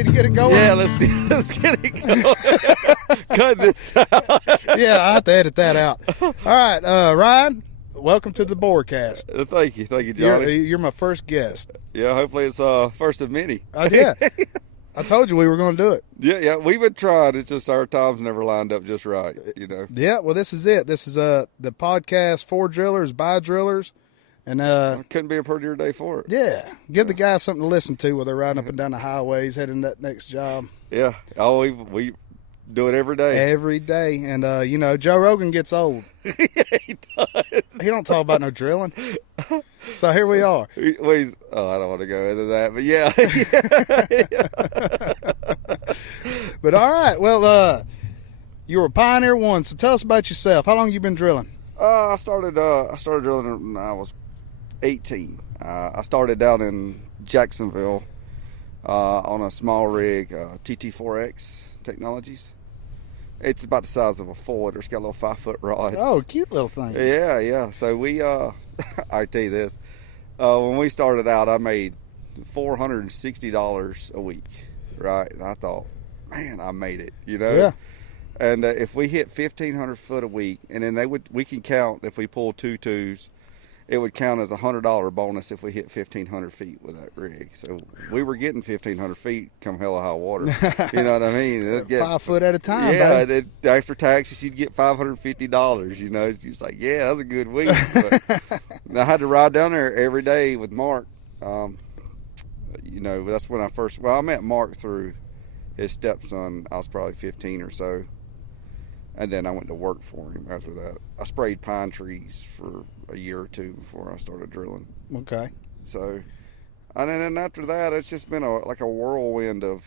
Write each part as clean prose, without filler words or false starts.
ready to get it going? Yeah, let's get it going. Cut this out. Yeah, I have to edit that out. All right, Ryan, welcome to the Borecast. Thank you, Johnny. You're my first guest. Yeah, hopefully it's first of many. Yeah, I told you we were going to do it. Yeah, we've been trying. It's just our times never lined up just right, you know. Yeah, well, this is it. This is the podcast for drillers, by drillers. And couldn't be a prettier day for it. Yeah, give the guys something to listen to while they're riding up and down the highways, heading to that next job. Yeah, we do it every day. Every day, and you know, Joe Rogan gets old. He does. He don't talk about no drilling. So here we are. I don't want to go into that, but yeah. But all right, well, you were a Pioneer 1, so tell us about yourself. How long you been drilling? I started drilling when I was 18. I started down in Jacksonville on a small rig, TT4X Technologies. It's about the size of a 4-liter. It's got little 5-foot rods. Oh, cute little thing. Yeah. So we, I tell you this, when we started out, I made $460 a week, right? And I thought, man, I made it, you know? Yeah. And if we hit 1,500 foot a week, and then we can count if we pull 2 twos, it would count as a $100 bonus if we hit 1,500 feet with that rig. So we were getting 1,500 feet come hell or high water. You know what I mean? 5 foot at a time. Yeah. Baby. After taxes, you'd get $550. You know, she's like, yeah, that was a good week. But I had to ride down there every day with Mark. You know, that's when I met Mark through his stepson. I was probably 15 or so. And then I went to work for him after that. I sprayed pine trees for a year or two before I started drilling. Okay. So, and then after that, it's just been like a whirlwind of,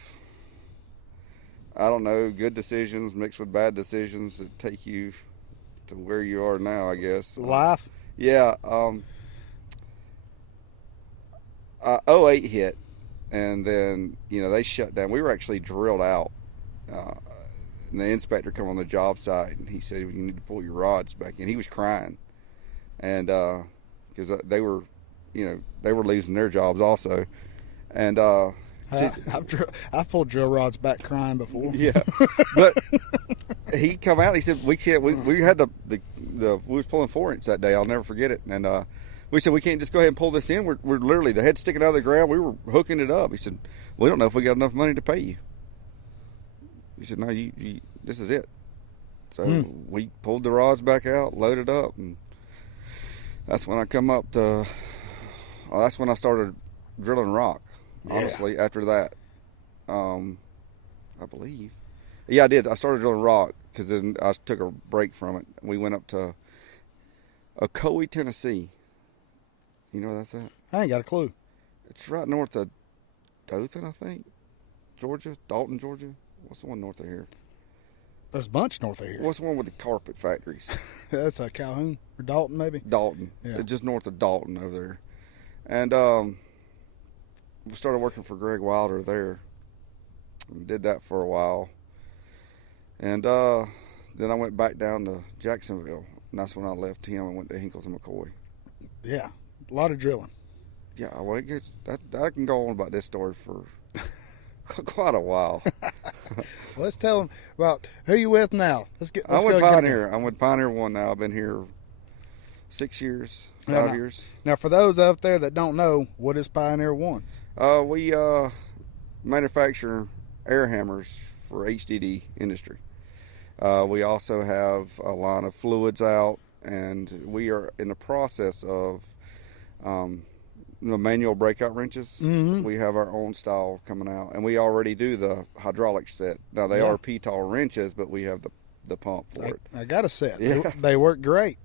I don't know, good decisions mixed with bad decisions that take you to where you are now, I guess. Life? Yeah. 08 hit, and then, you know, they shut down. We were actually drilled out. And the inspector come on the job site, and he said, you need to pull your rods back in. He was crying. And because they were losing their jobs also. And I've pulled drill rods back crying before. Yeah. But he come out, he said, we can't, we had we was pulling 4-inch that day. I'll never forget it. And we said, we can't just go ahead and pull this in. We're literally, the head sticking out of the ground. We were hooking it up. He said, we don't know if we got enough money to pay you. He said, no, you this is it. So we pulled the rods back out, loaded up, and that's when I that's when I started drilling rock, honestly, after that. I believe. Yeah, I did. I started drilling rock because then I took a break from it. We went up to Ocoee, Tennessee. You know where that's at? I ain't got a clue. It's right north of Dothan, I think. Georgia, Dalton, Georgia. What's the one north of here? There's a bunch north of here. What's the one with the carpet factories? That's a Calhoun or Dalton, maybe? Dalton. Yeah. Just north of Dalton over there. And we started working for Greg Wilder there. And did that for a while. And then I went back down to Jacksonville. And that's when I left him and went to Hinkles and McCoy. Yeah, a lot of drilling. Yeah, well, it gets, I can go on about this story for quite a while. Well, let's tell them about who you with now. I'm with Pioneer. I'm with Pioneer 1 now. I've been here 6 years, 5 years. Now, for those out there that don't know, what is Pioneer 1? We manufacture air hammers for HDD industry. We also have a line of fluids out, and we are in the process of the manual breakout wrenches. Mm-hmm. We have our own style coming out, and we already do the hydraulic set. Now they are PTAL wrenches, but we have the pump for it. I got a set. Yeah. They work great.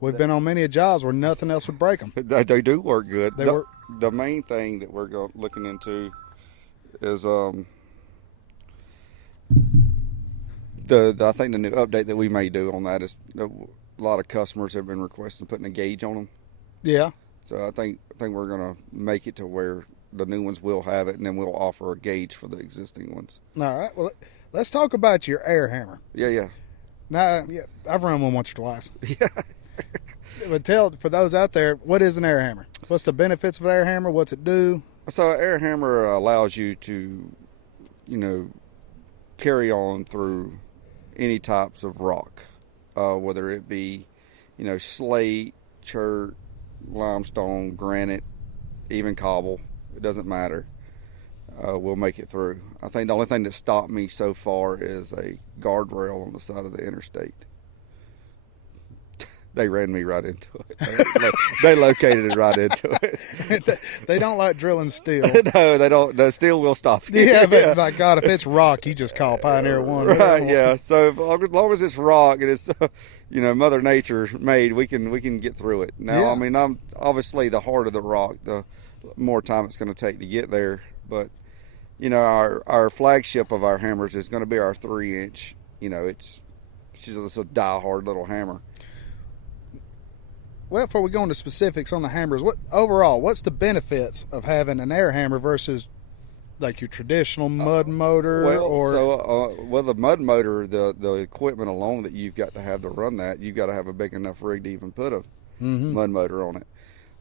We've been on many jobs where nothing else would break them. They do work good. They work. The main thing that we're looking into is I think the new update that we may do on that is a lot of customers have been requesting putting a gauge on them. Yeah. So I think we're gonna make it to where the new ones will have it, and then we'll offer a gauge for the existing ones. All right. Well, let's talk about your air hammer. Yeah. Now, I've run one once or twice. Yeah. But for those out there, what is an air hammer? What's the benefits of an air hammer? What's it do? So an air hammer allows you to carry on through any types of rock, whether it be, slate, chert, limestone, granite, even cobble. It doesn't matter. We'll make it through. I think the only thing that stopped me so far is a guardrail on the side of the interstate. They ran me right into it. They located it right into it. They don't like drilling steel. No, they don't. The steel will stop you. Yeah, but my God, if it's rock, you just call Pioneer 1. Right, yeah. So as long as it's rock and it's, Mother Nature made, we can get through it. Now, Yeah. I mean, I'm obviously the harder the rock, the more time it's going to take to get there. But, our flagship of our hammers is going to be our 3-inch. It's a die-hard little hammer. Well, before we go into specifics on the hammers, what's the benefits of having an air hammer versus like your traditional mud motor? The mud motor, the equipment alone that you've got to have to run that, you've got to have a big enough rig to even put a mud motor on it.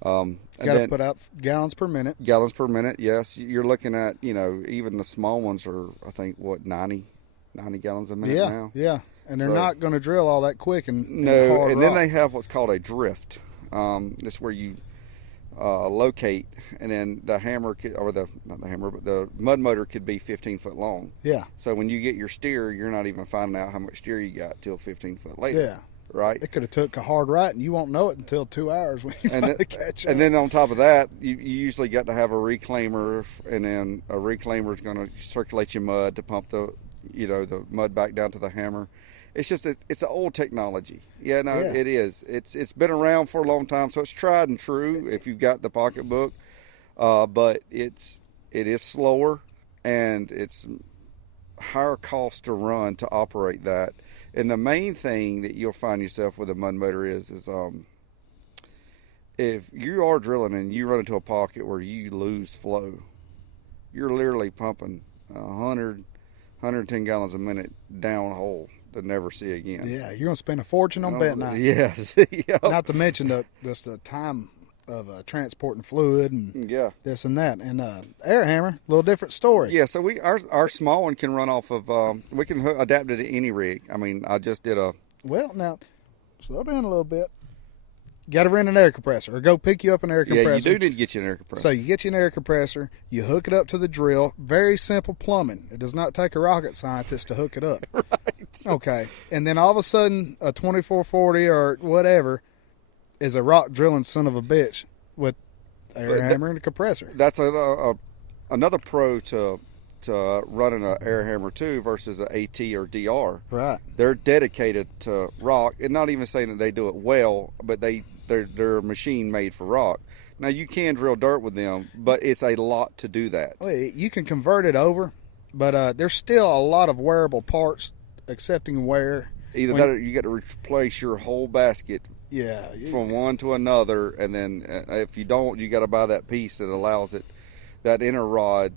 Got to put out gallons per minute. Gallons per minute, yes. You're looking at, even the small ones are, I think, 90 gallons a minute now. Yeah. And they're not going to drill all that quick and no. hard And rock. then they have what's called a drift. That's where you locate, and then the hammer the mud motor could be 15 foot long. Yeah. So when you get your steer, you're not even finding out how much steer you got till 15 foot later. Yeah. Right. It could have took a hard right, and you won't know it until 2 hours when you finally catch up. And then on top of that, you usually got to have a reclaimer, and then a reclaimer is going to circulate your mud to pump the mud back down to the hammer. It's just it's an old technology. Yeah, no, Yeah. It is. It's been around for a long time, so it's tried and true if you've got the pocketbook. But it is slower, and it's higher cost to run to operate that. And the main thing that you'll find yourself with a mud motor is if you are drilling and you run into a pocket where you lose flow, you're literally pumping 110 gallons a minute downhole to never see again. Yeah, you're going to spend a fortune on bentonite. Yes. Yeah. Not to mention the time of transporting fluid and this and that. And air hammer, a little different story. Yeah, so our small one can run off of, we can adapt it to any rig. I mean, I just did a... Well, now, slow down a little bit. You got to rent an air compressor or go pick you up an air compressor. Yeah, you do need to get you an air compressor. So you get you an air compressor, you hook it up to the drill. Very simple plumbing. It does not take a rocket scientist to hook it up. Right. Okay. And then all of a sudden, a 2440 or whatever is a rock drilling son of a bitch with air hammer and a compressor. That's another pro to running an air hammer too versus an AT or DR. Right. They're dedicated to rock, and not even saying that they do it well, but they're a machine made for rock. Now you can drill dirt with them, but it's a lot to do that. Well, you can convert it over, but there's still a lot of wearable parts accepting wear. Either that or you got to replace your whole basket from one to another, and then if you don't, you got to buy that piece that allows that inner rod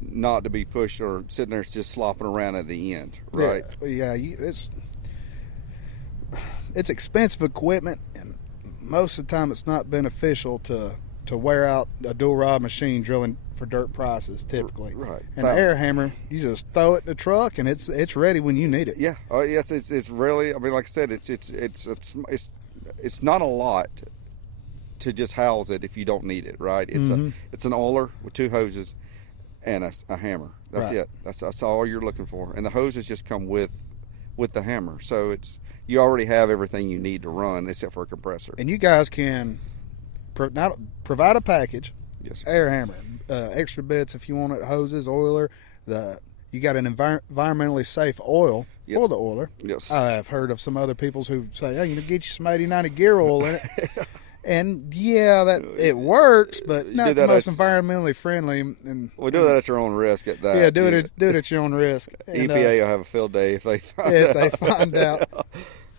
not to be pushed or sitting there just slopping around at the end, right? Yeah, it's expensive equipment, and most of the time it's not beneficial to wear out a dual rod machine drilling for dirt prices typically. Right. And the air hammer, you just throw it in the truck and it's ready when you need it. Yeah. Oh yes, it's really. I mean, like I said, it's not a lot to just house it if you don't need it. Right. It's it's an oiler with 2 hoses and a hammer. That's it. That's all you're looking for. And the hoses just come with the hammer. So you already have everything you need to run except for a compressor. And you guys can provide a package. Yes. Air hammer, extra bits if you want it, hoses, oiler. You got an environmentally safe oil for the oiler. Yes. I've heard of some other people who say, "Hey, get you some 80-90 gear oil in it." And that it works, but not the most environmentally friendly. And we do that at your own risk. At that, yeah, do it at your own risk. And, EPA will have a field day if they find out.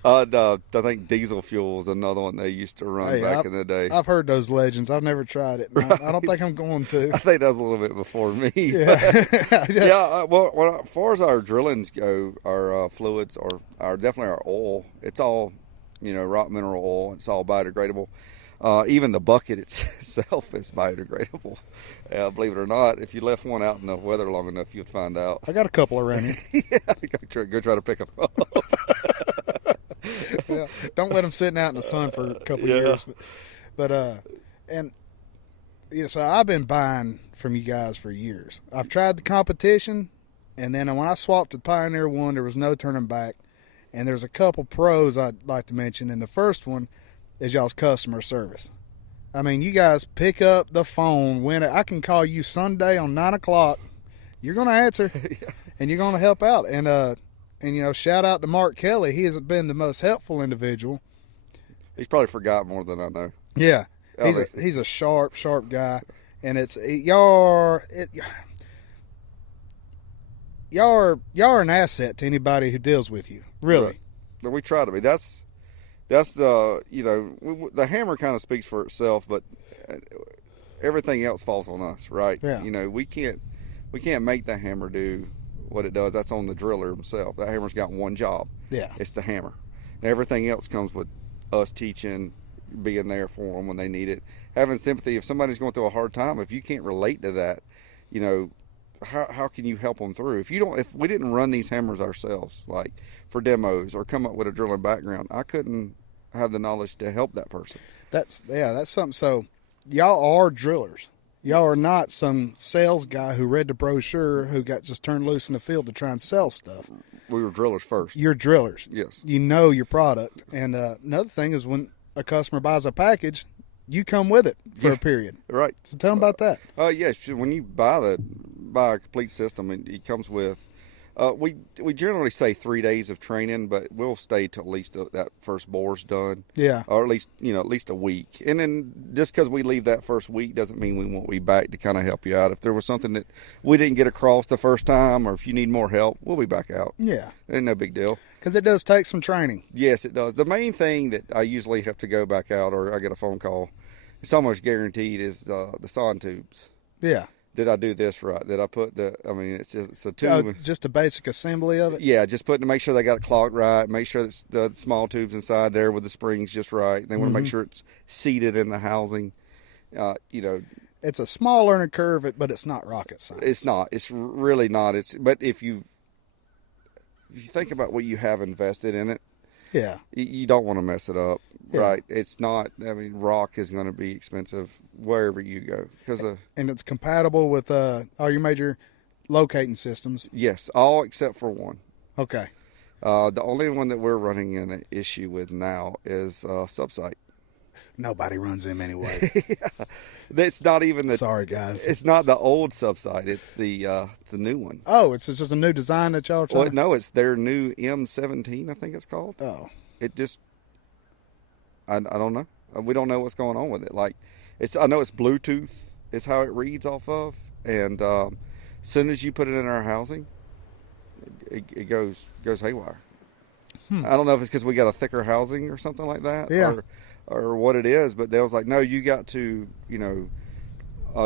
I think diesel fuel is another one they used to run back in the day. I've heard those legends. I've never tried it. Right. I don't think I'm going to. I think that was a little bit before me. Yeah. Well, as far as our drillings go, our fluids are definitely our oil. It's all rock mineral oil. It's all biodegradable. Even the bucket itself is biodegradable. Believe it or not, if you left one out in the weather long enough, you'd find out. I got a couple around here. Yeah, go try to pick them up. Yeah, don't let them sitting out in the sun for a couple years. But and so I've been buying from you guys for years. I've tried the competition, and then when I swapped to Pioneer 1, there was no turning back. And there's a couple pros I'd like to mention. And the first one is y'all's customer service. I mean, you guys pick up the phone when I can call you Sunday on 9 o'clock. You're going to answer, and you're going to help out. And shout out to Mark Kelly. He has been the most helpful individual. He's probably forgot more than I know. Yeah, he's a sharp guy, and y'all are an asset to anybody who deals with you. Really, right. We try to be. That's the the hammer kind of speaks for itself, but everything else falls on us, right? Yeah. We can't make the hammer do what it does. That's on the driller himself. That hammer's got one job. Yeah, it's the hammer. And everything else comes with us teaching, being there for them when they need it, having sympathy. If somebody's going through a hard time, if you can't relate to that, how can you help them through? If we didn't run these hammers ourselves, like for demos or come up with a drilling background, I couldn't have the knowledge to help that person. That's something. So y'all are drillers. Y'all are not some sales guy who read the brochure who got just turned loose in the field to try and sell stuff. We were drillers first. You're drillers. Yes. You know your product. And another thing is when a customer buys a package, you come with it for a period. Right. So tell them about that. Yes. When you buy a complete system, it comes with, we generally say 3 days of training, but we'll stay till at least that first bore's done. Yeah. Or at least a week. And then just because we leave that first week doesn't mean we won't be back to kind of help you out. If there was something that we didn't get across the first time, or if you need more help, we'll be back out. Yeah. Ain't no big deal. Because it does take some training. Yes, it does. The main thing that I usually have to go back out, or I get a phone call, it's almost guaranteed, is the sawn tubes. Yeah. Did I do this right? Did I put it's a tube. Just a basic assembly of it? Yeah, just putting to make sure they got it clogged right, make sure that the small tubes inside there with the springs just right. They want to make sure it's seated in the housing. It's a small learning curve, but it's not rocket science. It's not. It's really not. But if you think about what you have invested in it, yeah, you don't want to mess it up. Yeah. Right, it's not. I mean, rock is going to be expensive wherever you go and it's compatible with all your major locating systems. Yes, all except for one. Okay. The only one that we're running in an issue with now is Subsite. Nobody runs them anyway. Yeah. It's not even the. Sorry, guys. It's not the old Subsite. It's the new one. Oh, it's just a new design that y'all are trying. Well, no, it's their new M17. I think it's called. Oh. It just. I don't know. We don't know what's going on with it. Like, I know it's Bluetooth is how it reads off of, and as soon as you put it in our housing, it goes haywire. I don't know if it's because we got a thicker housing or something like that, yeah, or what it is. But they was like, no, you got to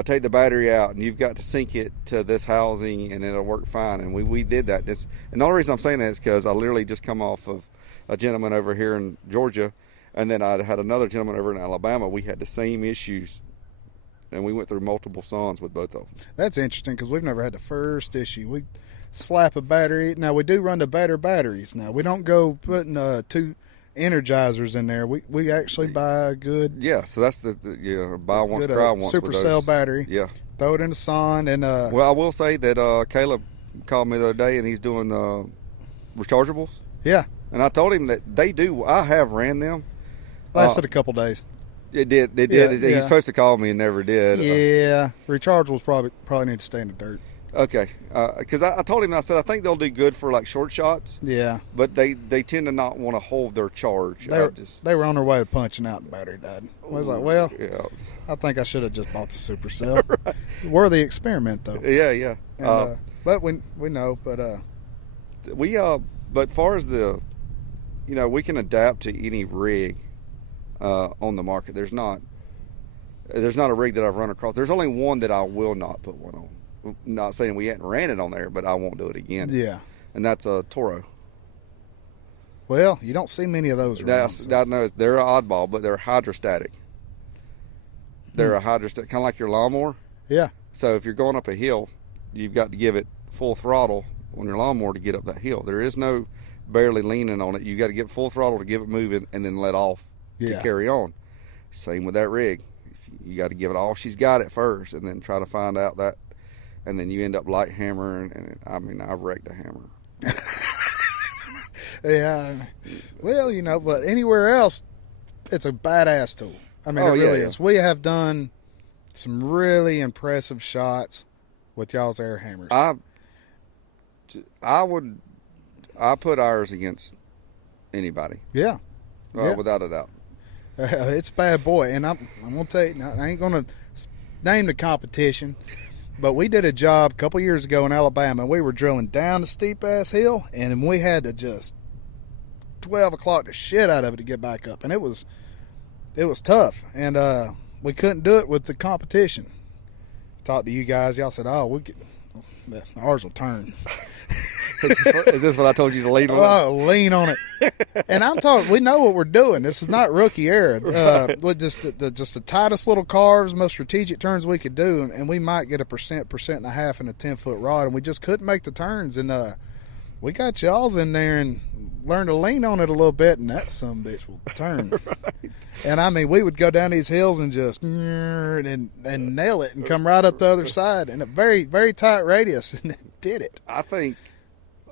take the battery out, and you've got to sync it to this housing, and it'll work fine. And we did that. And the only reason I'm saying that is because I literally just come off of a gentleman over here in Georgia. And then I had another gentleman over in Alabama. We had the same issues, and we went through multiple sawns with both of them. That's interesting because we've never had the first issue. We slap a battery. Now, we do run the better batteries. Now, we don't go putting 2 energizers in there. We actually buy a good... Yeah, so that's the buy once, cry once Supercell battery. Yeah. Throw it in the sun. And well, I will say that Caleb called me the other day, and he's doing rechargeables. Yeah. And I told him that they do. I have ran them. Lasted a couple days. It did. Yeah. He's supposed to call me and never did. Yeah. Rechargeables probably need to stay in the dirt. Okay. Because I told him, I said, I think they'll do good for like short shots. Yeah. But they tend to not want to hold their charge. They were on their way to punching out and the battery died. I was like, well, yeah. I think I should have just bought the Supercell. Right. Worthy experiment, though. Yeah. And, but we know. But but far as we can adapt to any rig. On the market, there's not a rig that I've run across. There's only one that I will not put one on. Not saying we hadn't ran it on there, but I won't do it again. Yeah, and that's a Toro. Well, you don't see many of those around. I know they're an oddball, but they're hydrostatic. They're a hydrostatic, kind of like your lawnmower. Yeah. So if you're going up a hill, you've got to give it full throttle on your lawnmower to get up that hill. There is no barely leaning on it. You got to get full throttle to give it moving and then let off to carry on. Same with that rig. You got to give it all she's got at first and then try to find out that, and then you end up light hammering. And I mean, I've wrecked a hammer. Yeah. Well, but anywhere else, it's a badass tool. I mean, it really is. We have done some really impressive shots with y'all's air hammers. I put ours against anybody. Yeah. Without a doubt. It's a bad boy. And I'm going to tell you, I ain't going to name the competition, but we did a job a couple years ago in Alabama, and we were drilling down a steep-ass hill, and we had to just 12 o'clock the shit out of it to get back up. And it was tough. And we couldn't do it with the competition. Talked to you guys. Y'all said, ours will turn. Is this what I told you to lean on? Oh, lean on it. And I'm talking, we know what we're doing. This is not rookie air. With just the tightest little carves, most strategic turns we could do, and we might get a percent and a half in a 10-foot rod, and we just couldn't make the turns. And we got y'all's in there and learned to lean on it a little bit, and that some bitch will turn. Right. And I mean, we would go down these hills and just and nail it and come right up the other side in a very, very tight radius, and it did it. I think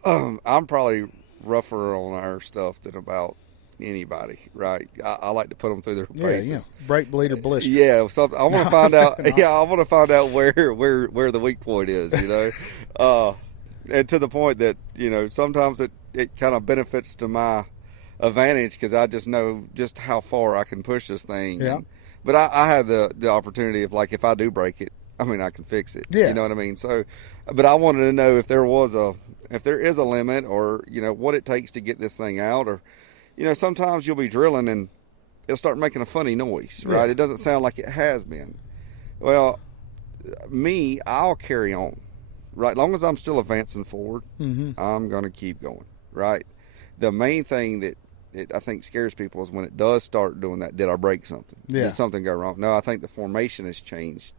I'm probably rougher on our stuff than about anybody, right? I like to put them through their paces. Break, bleed, or blister. Yeah, so I want to find out. Yeah, I want to find out where the weak point is. And to the point that sometimes it kind of benefits to my advantage because I just know just how far I can push this thing. Yeah. But I have the opportunity of, like, if I do break it, I mean, I can fix it. Yeah. You know what I mean? So, but I wanted to know if there is a limit, or what it takes to get this thing out, or sometimes you'll be drilling and it'll start making a funny noise, right? Yeah. It doesn't sound like it has been. Well, I'll carry on, right? As long as I'm still advancing forward, I'm going to keep going, right? The main thing that I think scares people is when it does start doing that. Did I break something? Yeah. Did something go wrong? No, I think the formation has changed.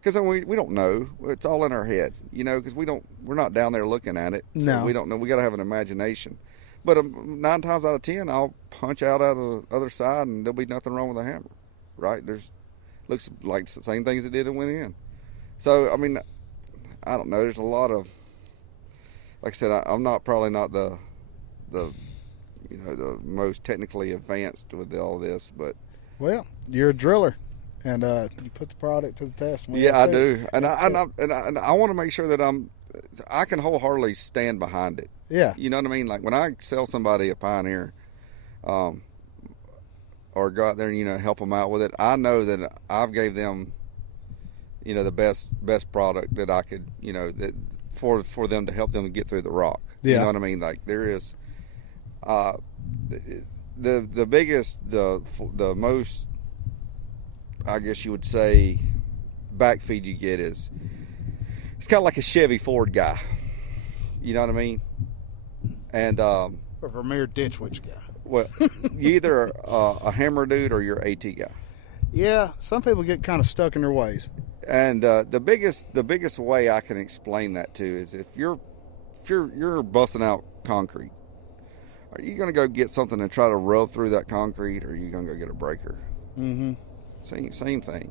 Because we don't know. It's all in our head, because we're not down there looking at it. So no. We don't know. We got to have an imagination. But 9 times out of 10, I'll punch out of the other side and there'll be nothing wrong with the hammer, right? Looks like the same things it did and went in. So, I mean, I don't know. There's a lot of, like I said, I'm probably not the most technically advanced with all this, but. Well, you're a driller. And you put the product to the test. Yeah, I do, and I want to make sure that I can wholeheartedly stand behind it. Yeah, you know what I mean. Like when I sell somebody a Pioneer, or go out there and help them out with it, I know that I've gave them, the best product that I could, that for them to help them get through the rock. Yeah. You know what I mean. Like there is, the biggest, the most, I guess you would say, backfeed you get is, it's kind of like a Chevy Ford guy. You know what I mean? And a Vermeer ditch witch guy. Well, you either a hammer dude or you're AT guy. Yeah, some people get kind of stuck in their ways. And the biggest way I can explain that to is if you're busting out concrete, are you going to go get something and try to rub through that concrete, or are you going to go get a breaker? Mm-hmm. Same thing.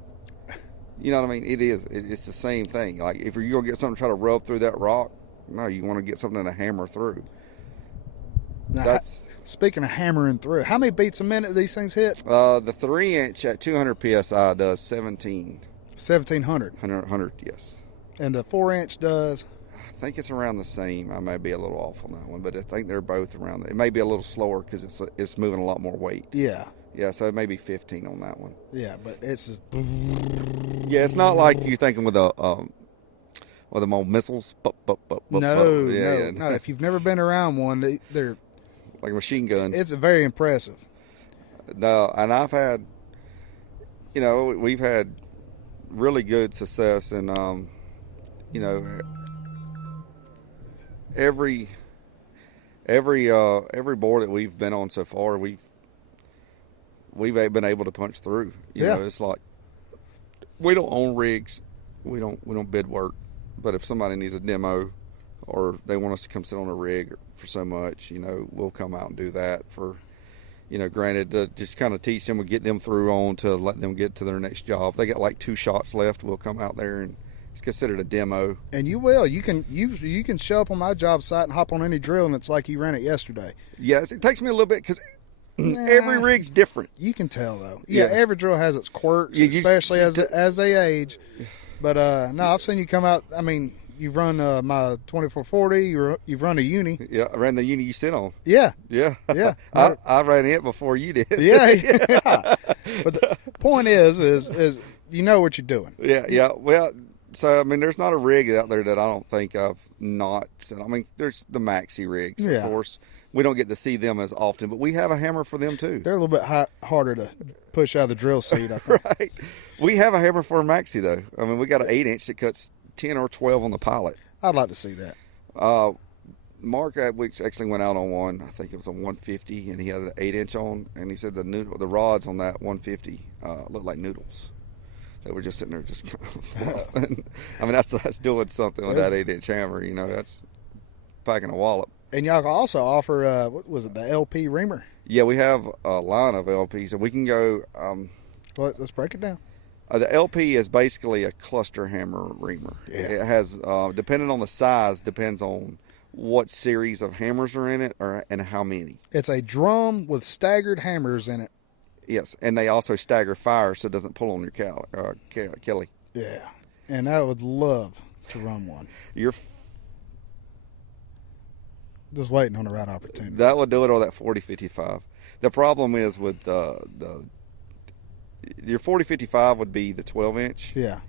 You know what I mean? It's the same thing. Like if you're going to get something to try to rub through that rock, no, you want to get something to hammer through. Now, speaking of hammering through, how many beats a minute these things hit? The 3-inch at 200 PSI does 1700. 100, yes. And the 4-inch does? I think it's around the same. I may be a little off on that one, but I think they're both around. It may be a little slower because it's moving a lot more weight. Yeah. Yeah, so it may be 15 on that one. Yeah, but it's just... Yeah, it's not like you're thinking with them old missiles. No. If you've never been around one, they're like a machine gun. It's very impressive. No, and I've had, we've had really good success, and every board that we've been on so far, we've been able to punch through. You know, it's like we don't own rigs. We don't bid work. But if somebody needs a demo or they want us to come sit on a rig for so much, we'll come out and do that for, granted, to just kind of teach them and get them through on to let them get to their next job. If they got like 2 shots left, we'll come out there and it's considered a demo. And you will. You can show up on my job site and hop on any drill, and it's like you ran it yesterday. Yes, it takes me a little bit because every rig's different. You can tell, though. Yeah, every drill has its quirks, especially as they age. But, no, I've seen you come out. I mean, you've run my 2440. You've run a uni. Yeah, I ran the uni you sit on. Yeah. Yeah. Yeah. I ran it before you did. Yeah. But the point is you know what you're doing. Yeah. Well, so, I mean, there's not a rig out there that I don't think I've not seen. I mean, there's the maxi rigs, of course. We don't get to see them as often, but we have a hammer for them, too. They're a little bit harder to push out of the drill seat, I think. Right. We have a hammer for a maxi, though. I mean, we got an 8-inch that cuts 10 or 12 on the pilot. I'd like to see that. Mark actually went out on one. I think it was a 150, and he had an 8-inch on, and he said the rods on that 150 looked like noodles. They were just sitting there just kind of flopping. I mean, that's doing something with that 8-inch hammer. That's packing a wallop. And y'all also offer, what was it, the LP reamer? Yeah, we have a line of LPs, and we can go. Well, let's break it down. The LP is basically a cluster hammer reamer. Yeah. It has, depending on the size, depends on what series of hammers are in it and how many. It's a drum with staggered hammers in it. Yes, and they also stagger fire so it doesn't pull on your Kelly. Yeah, and I would love to run one. You're just waiting on the right opportunity. That would do it on that 4055. The problem is with your 4055 would be the 12-inch. Yeah.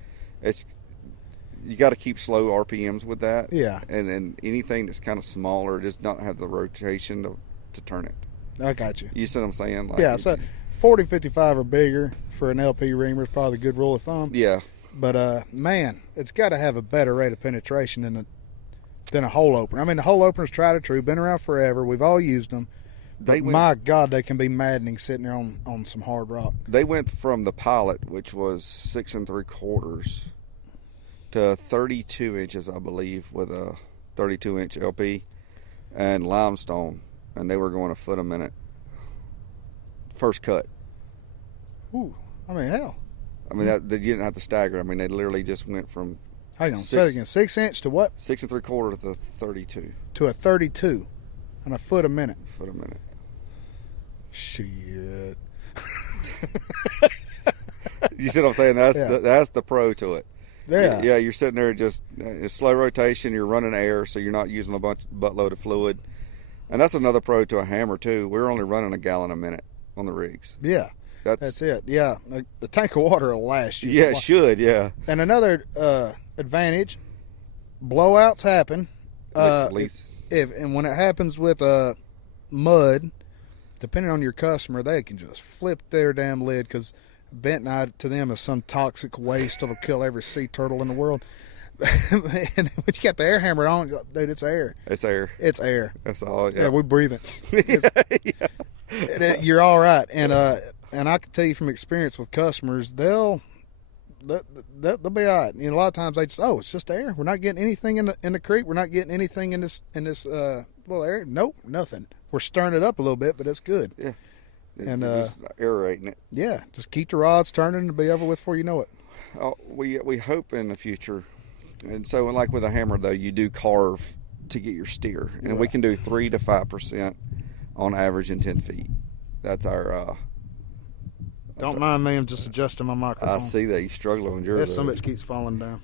You got to keep slow RPMs with that. Yeah. And then anything that's kind of smaller does not have the rotation to turn it. I got you. You see what I'm saying? Like, yeah, so 40-55 or bigger for an LP reamer is probably a good rule of thumb. Yeah. But, man, it's got to have a better rate of penetration than a hole opener. I mean, the hole openers, tried and true, been around forever. We've all used them. But my God, they can be maddening sitting there on some hard rock. They went from the Pilot, which was 6 3/4, to 32 inches, I believe, with a 32-inch LP and limestone, and they were going a foot a minute. First cut. Ooh, I mean, hell. I mean, you didn't have to stagger. I mean, they literally just went from. Hang on, say it again. 6-inch to what? 6 3/4 to 32. To a 32, and a foot a minute. Foot a minute. Shit. You see what I'm saying? That's the pro to it. Yeah. Yeah, you're sitting there just it's slow rotation. You're running air, so you're not using a buttload of fluid. And that's another pro to a hammer too. We're only running a gallon a minute on the rigs. Yeah. That's it. Yeah, the tank of water will last you. Yeah, it should. Yeah. And another advantage, blowouts happen. And when it happens with mud, depending on your customer, they can just flip their damn lid because bentonite to them is some toxic waste that'll kill every sea turtle in the world. And when you got the air hammer on, dude, it's air. It's air. It's air. That's all. Yeah, we're breathing. Yeah. You're all right. And I can tell you from experience with customers, they'll be all right. A lot of times they just, it's just air. We're not getting anything in the creek. We're not getting anything in this little area. Nope, nothing. We're stirring it up a little bit, but it's good. Yeah. And just aerating it. Yeah, just keep the rods turning and be over with before you know it. We hope in the future, and so like with a hammer though, you do carve to get your steer, and we can do 3 to 5% on average in 10 feet. That's our. Don't mind me. I'm just adjusting my microphone. I see that you're struggling with yours. Some of it keeps falling down.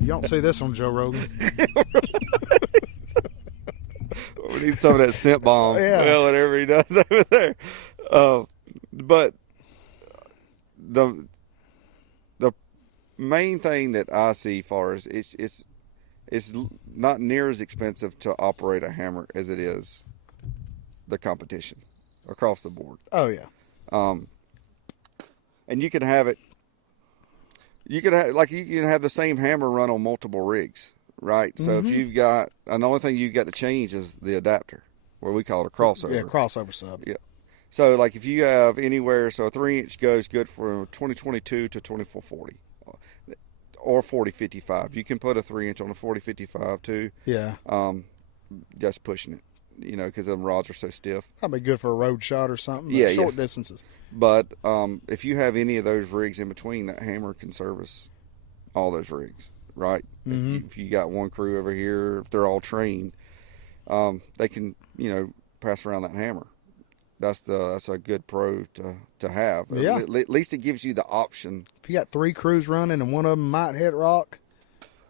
You don't see this on Joe Rogan. We need some of that scent bomb. Yeah. Well, whatever he does over there. But the main thing that I see far is it's not near as expensive to operate a hammer as it is the competition across the board. Oh yeah. And you can have it. You can have the same hammer run on multiple rigs. Right, so if you've got, and the only thing you've got to change is the adapter, where we call it a crossover. Yeah, crossover sub. Yeah, So, like, if you have anywhere, so a 3-inch goes good for 2022 to 2440 or 4055. You can put a 3-inch on a 4055 too. Yeah. Just pushing it, because them rods are so stiff. That'd be good for a road shot or something. Yeah, short distances. But if you have any of those rigs in between, that hammer can service all those rigs, right? Mm-hmm. If you got one crew over here, if they're all trained, they can, pass around that hammer. That's a good pro to have. Yeah. At least it gives you the option. If you got 3 crews running and one of them might hit rock,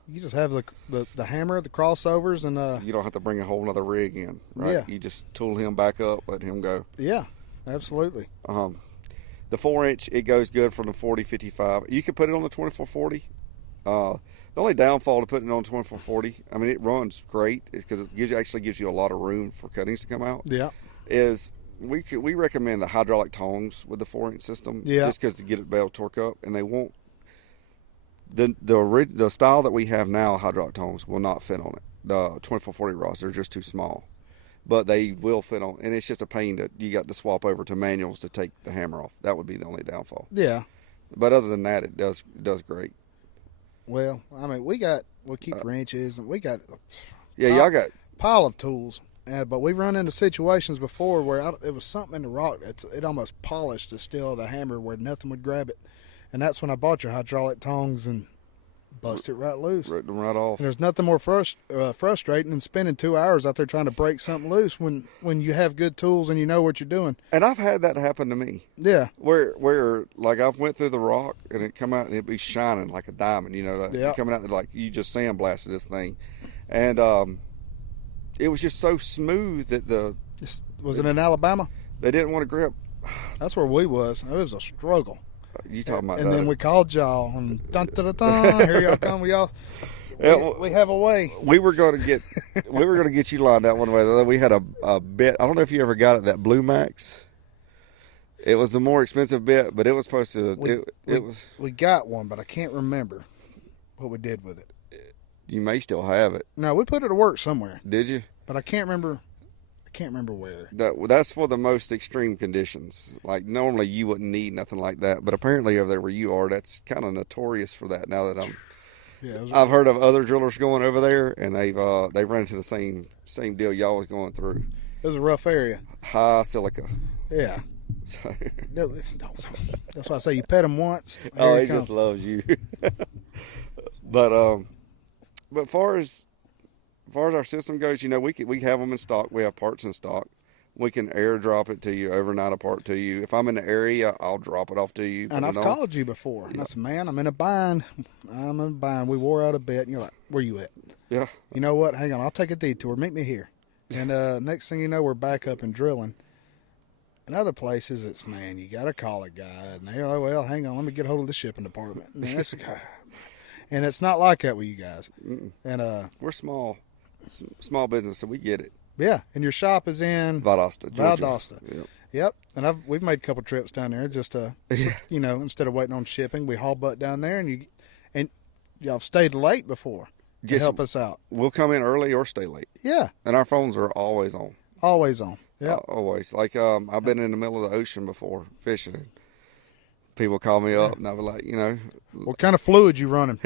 you just have the hammer, the crossovers, and You don't have to bring a whole other rig in, right? Yeah. You just tool him back up, let him go. yeah, absolutely. The 4-inch, it goes good from the 4055. You can put it on the 2440. The only downfall to putting it on 2440, I mean, it runs great, is because it actually gives you a lot of room for cuttings to come out. Yeah. Is we recommend the hydraulic tongs with the 4-inch system, Yeah. just because to get it better torque up, and they won't. The style that we have now, hydraulic tongs, will not fit on it. The 2440 rods, they're just too small, but they will fit on, and it's just a pain that you got to swap over to manuals to take the hammer off. That would be the only downfall. Yeah. But other than that, it does great. Well, I mean, we keep wrenches, and we got Y'all got pile of tools. But we've run into situations before where it was something in the rock it almost polished the steel of the hammer where nothing would grab it, and that's when I bought your hydraulic tongs and bust it right loose. ripped them right off. And there's nothing more frustrating than spending 2 hours out there trying to break something loose when you have good tools and you know what you're doing. And I've had that happen to me. Yeah. Where like I've went through the rock and it come out and it'd be shining like a diamond, Yeah. coming out like you just sandblasted this thing, and it was just so smooth that Was it in Alabama? they didn't want to grip. That's where we was. It was a struggle. You talking about And that? then we called y'all, and dun dun dun dun, here y'all come. We have a way. We were going to get you lined out one way. We had a bit. I don't know if you ever got it, that Blue Max. It was a more expensive bit, but it was supposed to. We got one, but I can't remember what we did with it. You may still have it. No, we put it to work somewhere, Did you? but I can't remember. I can't remember where. That's for the most extreme conditions. Like normally you wouldn't need nothing like that, but apparently over there where you are, that's kind of notorious for that. Now that I've heard of other drillers going over there, and they've run into the same deal y'all was going through. It was a rough area. High silica. Yeah. So. That's why I say you pet him once. Oh, he just loves you. But far as our system goes, we have them in stock. We have parts in stock. We can airdrop it to you, overnight a part to you. If I'm in the area, I'll drop it off to you. And I've called you before. And I said, man, I'm in a bind. We wore out a bit. And you're like, where you at? Yeah. You know what? Hang on. I'll take a detour. Meet me here. And next thing you know, we're back up and drilling. In other places, it's, man, you got to call a guy. And they're like, well, hang on. Let me get a hold of the shipping department. And it's not like that with you guys. Mm-mm. And we're small business, so we get it. Yeah, and your shop is in Valdosta, Georgia. Valdosta. Yep. And we've made a couple trips down there just to, instead of waiting on shipping, we haul butt down there, and y'all stayed late before to help us out. We'll come in early or stay late. Yeah. And our phones are always on. Always on. Yeah. Always. Like I've been in the middle of the ocean before fishing, and people call me up, and I'll be like, what kind of fluid you running?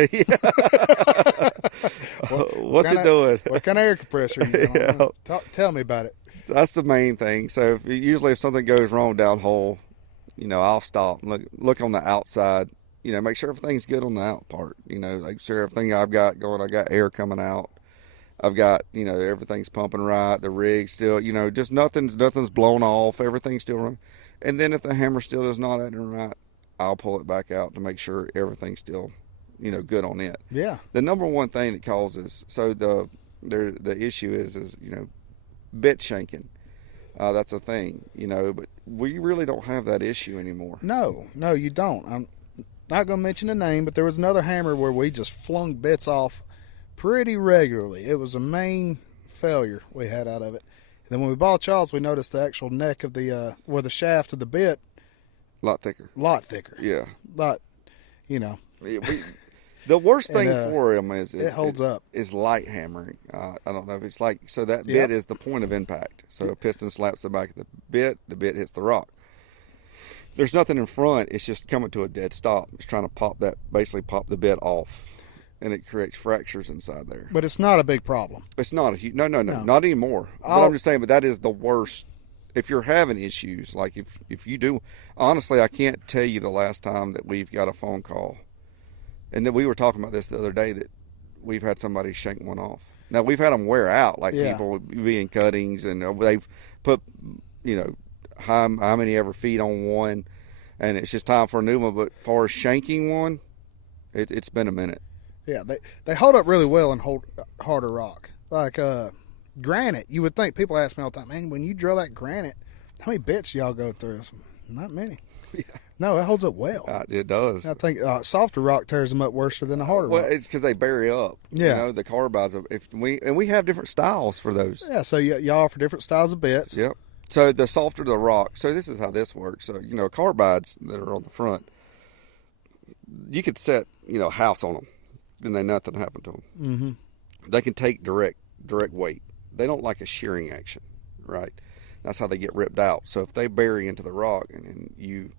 What's it doing? What kind of air compressor are you running? Tell me about it. That's the main thing. So usually if something goes wrong downhole, I'll stop and look on the outside, make sure everything's good on the out part, make sure everything I've got going, I got air coming out. I've got, everything's pumping right. The rig's still, just nothing's blown off. Everything's still running. And then if the hammer still does not act right, I'll pull it back out to make sure everything's still, good on it. Yeah. The number one thing that causes, so the issue is bit shanking. That's a thing, but we really don't have that issue anymore. No, you don't. I'm not going to mention the name, but there was another hammer where we just flung bits off pretty regularly. It was a main failure we had out of it. And then when we bought y'all's, we noticed the actual neck of the, where the shaft of the bit. Lot thicker. Lot thicker. Yeah. But, Yeah, The worst thing And, for them is it holds up. Is light hammering. I don't know if it's like, so that bit is the point of impact. So a piston slaps the back of the bit hits the rock. If there's nothing in front, it's just coming to a dead stop. It's trying to basically pop the bit off, and it creates fractures inside there. But it's not a big problem. It's not a huge, no, not anymore. But I'm just saying, but that is the worst. If you're having issues, like if you do, honestly, I can't tell you the last time that we've got a phone call. And then we were talking about this the other day, that we've had somebody shank one off. Now, we've had them wear out, like people being cuttings, and they've put, how many ever feet on one, and it's just time for a new one. But as far as shanking one, it's been a minute. Yeah, they hold up really well in harder rock. Like granite, you would think, people ask me all the time, man, when you drill that granite, how many bits y'all go through? Not many. Yeah. No, it holds up well. It does. I think softer rock tears them up worse than the harder rock. Well, it's because they bury up. Yeah. The carbides. We have different styles for those. Yeah, so y'all offer different styles of bits. Yep. So the softer the rock. So this is how this works. So carbides that are on the front, you could set a house on them, and then nothing happened to them. Mm-hmm. They can take direct weight. They don't like a shearing action, right? That's how they get ripped out. So if they bury into the rock and then you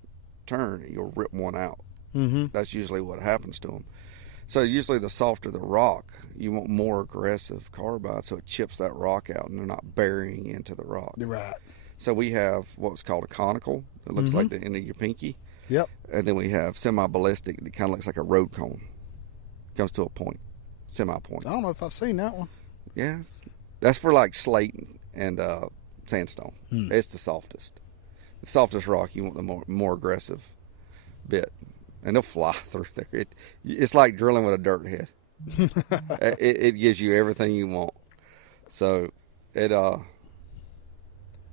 turn, you'll rip one out. Mm-hmm. That's usually what happens to them. So usually the softer the rock, you want more aggressive carbide, so it chips that rock out and they're not burying into the rock. Right. So we have what's called a conical. It looks like the end of your pinky. Yep. And then we have semi-ballistic. It kind of looks like a road cone. Comes to a point, semi-point. I don't know if I've seen that one. Yes. That's for like slate and sandstone. It's the softest. The softest rock, you want the more aggressive bit. And they'll fly through there. It's like drilling with a dirt head. it gives you everything you want. So the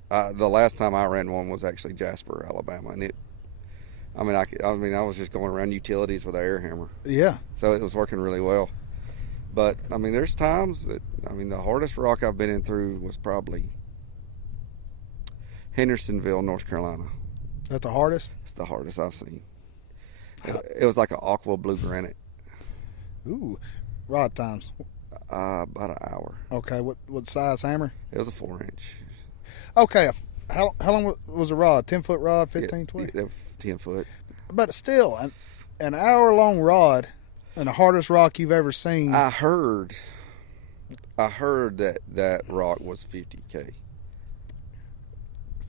last time I ran one was actually Jasper, Alabama, and I was just going around utilities with an air hammer. Yeah. So it was working really well. But there's times that the hardest rock I've been in through was probably Hendersonville, North Carolina. That's the hardest? It's the hardest I've seen. It was like an aqua blue granite. Ooh. Rod times? About an hour. Okay. What size hammer? It was a 4-inch. Okay. How long was a rod? 10-foot rod, 15, 20? Yeah, 10 foot. But still, an hour-long rod and the hardest rock you've ever seen. I heard that rock was 50K.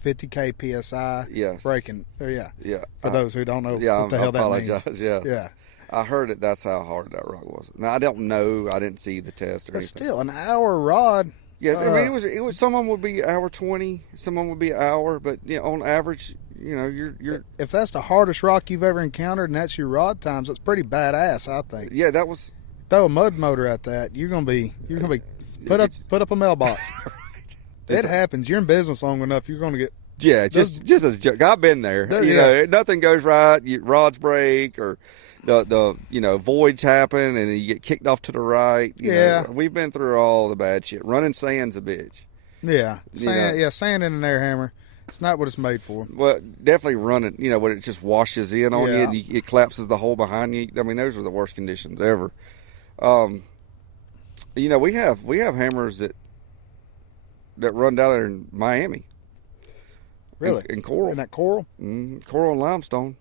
50K PSI. Yes. Breaking. Yeah. Yeah. For those who don't know what the hell that means. Yes. Yeah. I heard it. That's how hard that rock was. Now I don't know. I didn't see the test or But anything. still, an hour rod. Yes, it was. Some of them would be hour 20. Some of them would be an hour. But on average, you're. If that's the hardest rock you've ever encountered, and that's your rod times, that's pretty badass, I think. Yeah, that was. Throw a mud motor at that, you're gonna be put up a mailbox. Right. It happens. You're in business long enough, you're gonna get. Yeah, just as a joke. I've been there. Nothing goes right. Rods break or the voids happen and you get kicked off to the right. You know, we've been through all the bad shit. Running sand's a bitch. Yeah, sand in an air hammer. It's not what it's made for. Well, definitely running. When it just washes in on you and it collapses the hole behind you. Those are the worst conditions ever. We have hammers that run down there in Miami. Really? In coral. In that coral? Coral and limestone.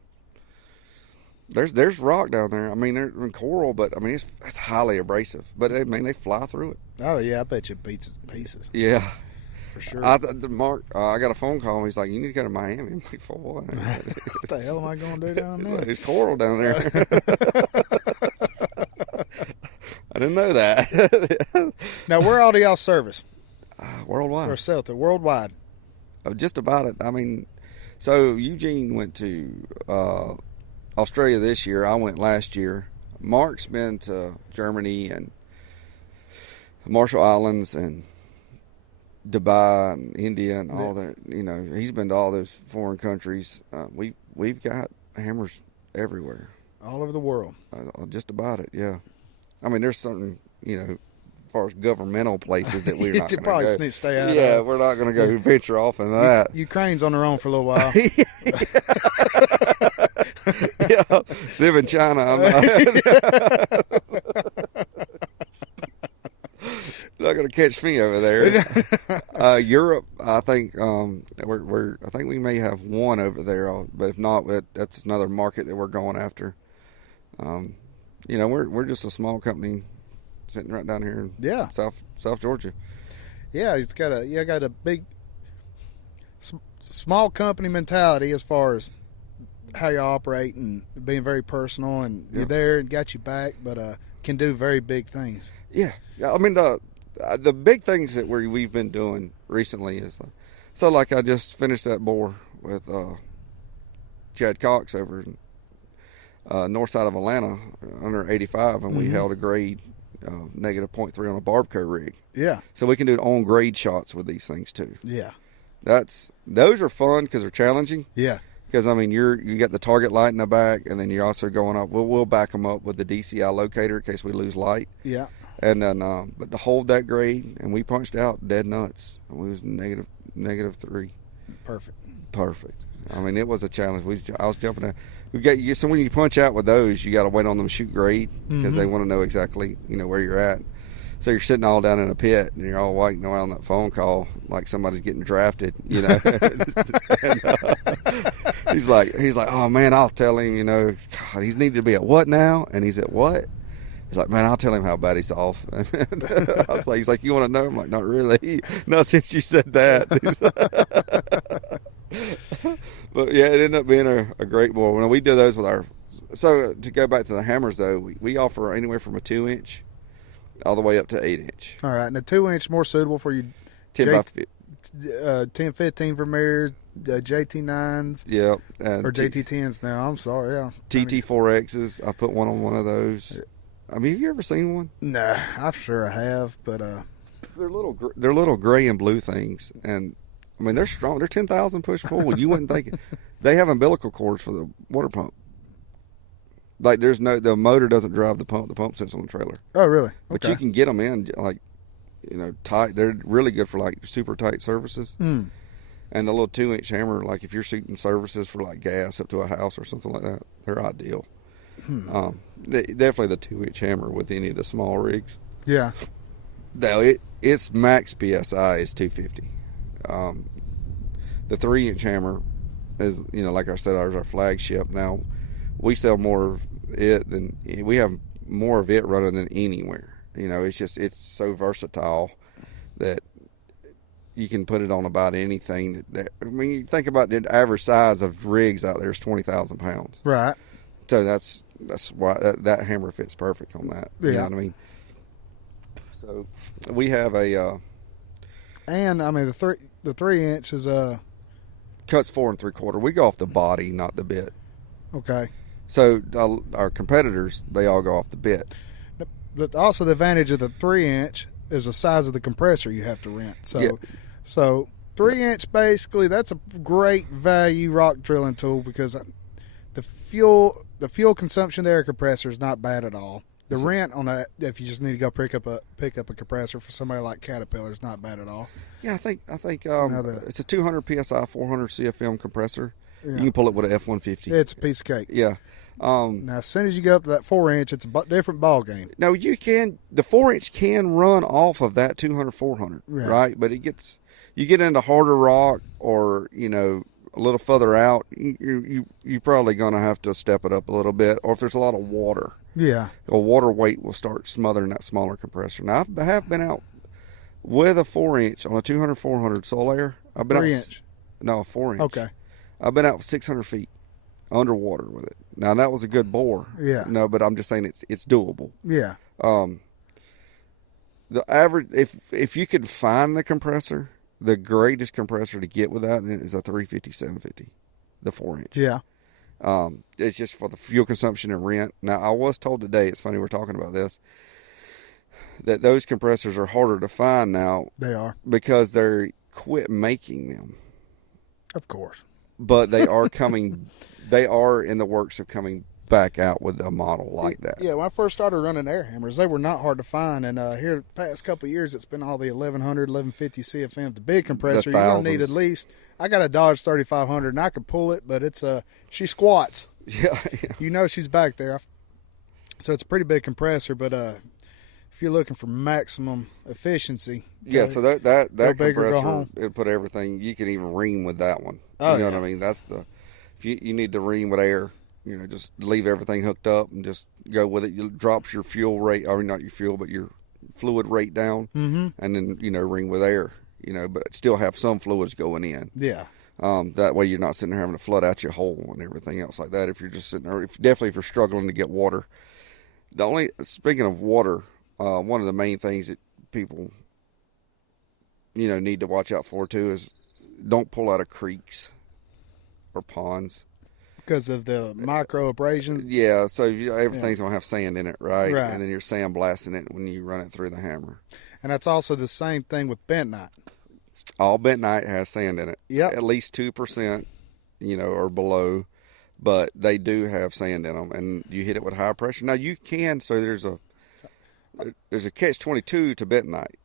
There's rock down there. They're in coral, but it's highly abrasive. But they fly through it. Oh yeah, I bet you it beats it to pieces. Yeah, for sure. Mark, I got a phone call and he's like, "You need to go to Miami." I'm like, "For what?" What the hell am I going to do down there? There's coral down there. I didn't know that. Now, where all do y'all service? Worldwide. Or sell to worldwide? Just about it. So Eugene went to Australia this year. I went last year. Mark's been to Germany and Marshall Islands and Dubai and India and all that. He's been to all those foreign countries. We've got hammers everywhere. All over the world. Just about it, yeah. There's certain, as far as governmental places that we're not going to go. You probably need to stay out of. Yeah, we're not going to go venture off in that. Ukraine's on their own for a little while. Yeah. Live in China. I'm not going to catch me over there. Europe, I think I think we may have one over there, but if not, that's another market that we're going after. We're just a small company sitting right down here in South Georgia. Yeah, it's got a big small company mentality as far as how you operate and being very personal, and you're there and got you back, but can do very big things. Yeah, I mean the big things that we've been doing recently is like I just finished that bore with Chad Cox over in north side of Atlanta under 85, and we held a grade negative 0.3 on a barbecue rig. Yeah. So we can do on grade shots with these things too. Yeah. Those are fun because they're challenging. Yeah. Because I mean you got the target light in the back, and then you're also going up. We'll back them up with the DCI locator in case we lose light. Yeah. And then but to hold that grade, and we punched out dead nuts. We was negative 3. Perfect. I mean, it was a challenge. I was jumping out. So when you punch out with those, you got to wait on them to shoot grade because they want to know exactly where you're at. So you're sitting all down in a pit and you're all waiting around that phone call like somebody's getting drafted. And, he's like, oh man, I'll tell him. God, he's needed to be at what now? And he's at what? He's like, man, I'll tell him how bad he's off. He's like, you want to know? I'm like, not really. Not since you said that. But yeah, it ended up being a great bore. When we do those with so to go back to the hammers though, we offer anywhere from a 2-inch all the way up to 8-inch. All right, and the 2-inch more suitable for you. 10-15 Vermeers, JT9s. Yep. Or JT10s now. I'm sorry. Yeah. TT4Xs. I put one on one of those. I mean, have you ever seen one? Nah, I'm sure I have, but they're little gray and blue things, and I mean they're strong. They're 10,000 push pull. You wouldn't think it. They have umbilical cords for the water pump. Like the motor doesn't drive the pump. The pump sits on the trailer. Oh, really? Okay. But you can get them in tight. They're really good for like super tight surfaces. And the little 2-inch hammer, like if you're shooting services for like gas up to a house or something like that, they're ideal. Definitely the 2-inch hammer with any of the small rigs. Yeah. Now its max PSI is 250. The 3-inch hammer is, like I said, ours our flagship. Now we sell more of it we have more of it running than anywhere. It's so versatile that you can put it on about anything. I mean, you think about the average size of rigs out there is 20,000 pounds. Right. So that's why that hammer fits perfect on that. Yeah. You know what I mean? So we have and I mean the 3-inch is cuts 4 3/4. We go off the body, not the bit. Okay. So our competitors, they all go off the bit. But also the advantage of the 3-inch is the size of the compressor you have to rent. So 3-inch basically that's a great value rock drilling tool because the fuel consumption there, compressor is not bad at all. The rent on that, if you just need to go pick up a compressor for somebody like Caterpillar, is not bad at all. Yeah, I think it's a 200 psi, 400 CFM compressor. Yeah. You can pull it with an F-150. It's a piece of cake. Yeah. Now, as soon as you go up to that 4-inch, it's a different ball game. No, the 4-inch can run off of that 200, 400, right? But you get into harder rock or a little further out, you're probably going to have to step it up a little bit, or if there's a lot of water. Yeah. A water weight will start smothering that smaller compressor. Now, I have been out with a 4-inch on a 200, 400 Solaire. I've been 3-inch? No, a 4-inch. Okay. I've been out 600 feet underwater with it. Now, that was a good bore. Yeah. No, but I'm just saying it's doable. Yeah. The average, if you could find the compressor, the greatest compressor to get with that is a 350, 750, the 4-inch. Yeah. It's just for the fuel consumption and rent. Now, I was told today, it's funny we're talking about this, that those compressors are harder to find now. They are. Because they're quit making them. Of course. But they are they are in the works of coming back out with a model like that. Yeah, when I first started running air hammers, they were not hard to find. And here the past couple of years, it's been all the 1100, 1150 CFM. The big compressor, you're going to need at least, I got a Dodge 3500 and I can pull it, but she squats. Yeah. You know she's back there. So it's a pretty big compressor, but if you're looking for maximum efficiency, Yeah, so that big or go compressor, home. it'll put everything. You can even ream with that one. Oh, You know yeah. what I mean? That's if you need to ream with air, just leave everything hooked up and just go with it. It drops your fuel rate, or not your fuel, but your fluid rate down, Mm-hmm. and then ream with air. But still have some fluids going in. Yeah. That way you're not sitting there having to flood out your hole and everything else like that. If you're just sitting there, definitely if you're struggling to get water. Speaking of water, one of the main things that people, need to watch out for too is don't pull out of creeks or ponds. Because of the micro abrasion. Yeah, so everything's going to have sand in it, right? Right. And then you're sandblasting it when you run it through the hammer. And that's also the same thing with bentonite. All bentonite has sand in it. Yep. At least 2%, or below. But they do have sand in them, and you hit it with high pressure. Now you can. So there's a catch-22 to bentonite.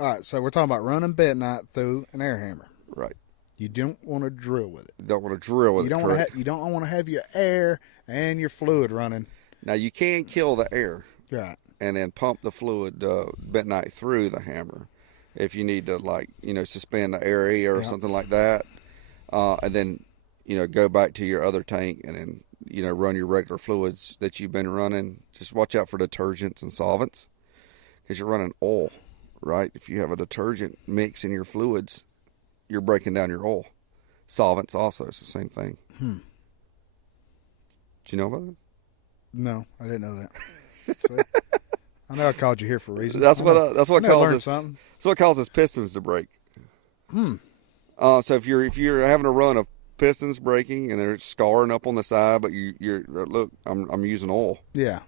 All right, so we're talking about running bentonite through an air hammer. Right. You don't want to drill with it. You don't want to drill with You don't it. want to. You don't want to have your air and your fluid running. Now you can kill the air. Right. And then pump the fluid bentonite through the hammer if you need to suspend the area or something like that, and then go back to your other tank and then run your regular fluids that you've been running. Just watch out for detergents and solvents because you're running oil, right? If you have a detergent mix in your fluids, you're breaking down your oil. Solvents also, it's the same thing. Hmm. Did you know about that? No, I didn't know that. See? I know I called you here for a reason. That's what causes something. that's what causes pistons to break. So if you're having a run of pistons breaking and they're scarring up on the side, but you're look, I'm using oil. Yeah.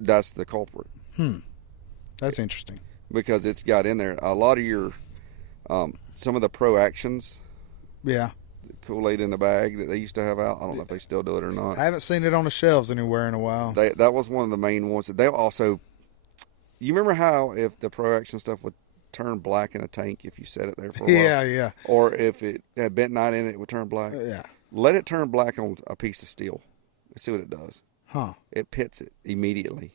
That's the culprit. That's interesting. Because it's got in there a lot of your some of the Pro Actions. Yeah. Kool-Aid in the bag that they used to have out. I don't know if they still do it or not. I haven't seen it on the shelves anywhere in a while. That was one of the main ones. They also, you remember how if the Pro Action stuff would turn black in a tank if you set it there for a while? Yeah. Or if it had bentonite in it, it would turn black. Yeah. Let it turn black on a piece of steel. Let's see what it does. Huh. It pits it immediately.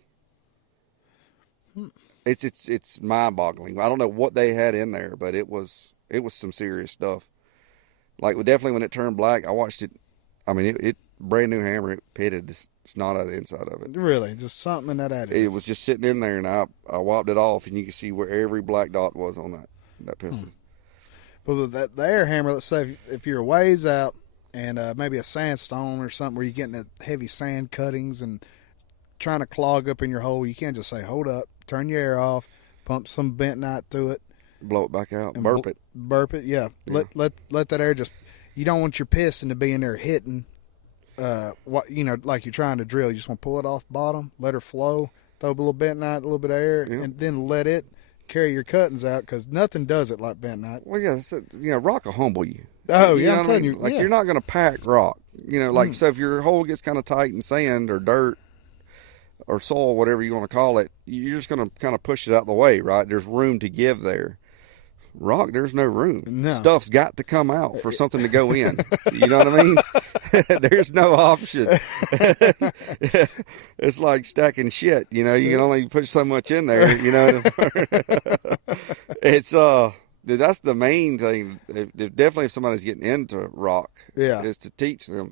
It's mind-boggling. I don't know what they had in there, but it was some serious stuff. Like, definitely when it turned black, I watched it. I mean, it brand new hammer. It pitted the snot out of the inside of it. Really, just something in that additive. It was just sitting in there, and I wiped it off, and you can see where every black dot was on that piston. But with the air hammer, let's say if you're a ways out and maybe a sandstone or something where you're getting the heavy sand cuttings and trying to clog up in your hole, you can't just say, hold up, turn your air off, pump some bentonite through it. Blow it back out, And burp it. Burp it, yeah. Let that air just. You don't want your piston to be in there hitting. Like you're trying to drill. You just want to pull it off bottom, let her flow, throw a little bentonite, a little bit of air, and then let it carry your cuttings out because nothing does it like bentonite. Well, yeah, rock will humble you. Oh, You yeah, know I'm what I telling mean? you. Like, yeah. you're not going to pack rock. So if your hole gets kind of tight in sand or dirt or soil, whatever you want to call it, you're just going to kind of push it out of the way, right? There's room to give there. Rock, there's no room. No. Stuff's got to come out for something to go in. You know what I mean? There's no option. It's like stacking shit. You can only put so much in there. It's that's the main thing. Definitely, if somebody's getting into rock, is to teach them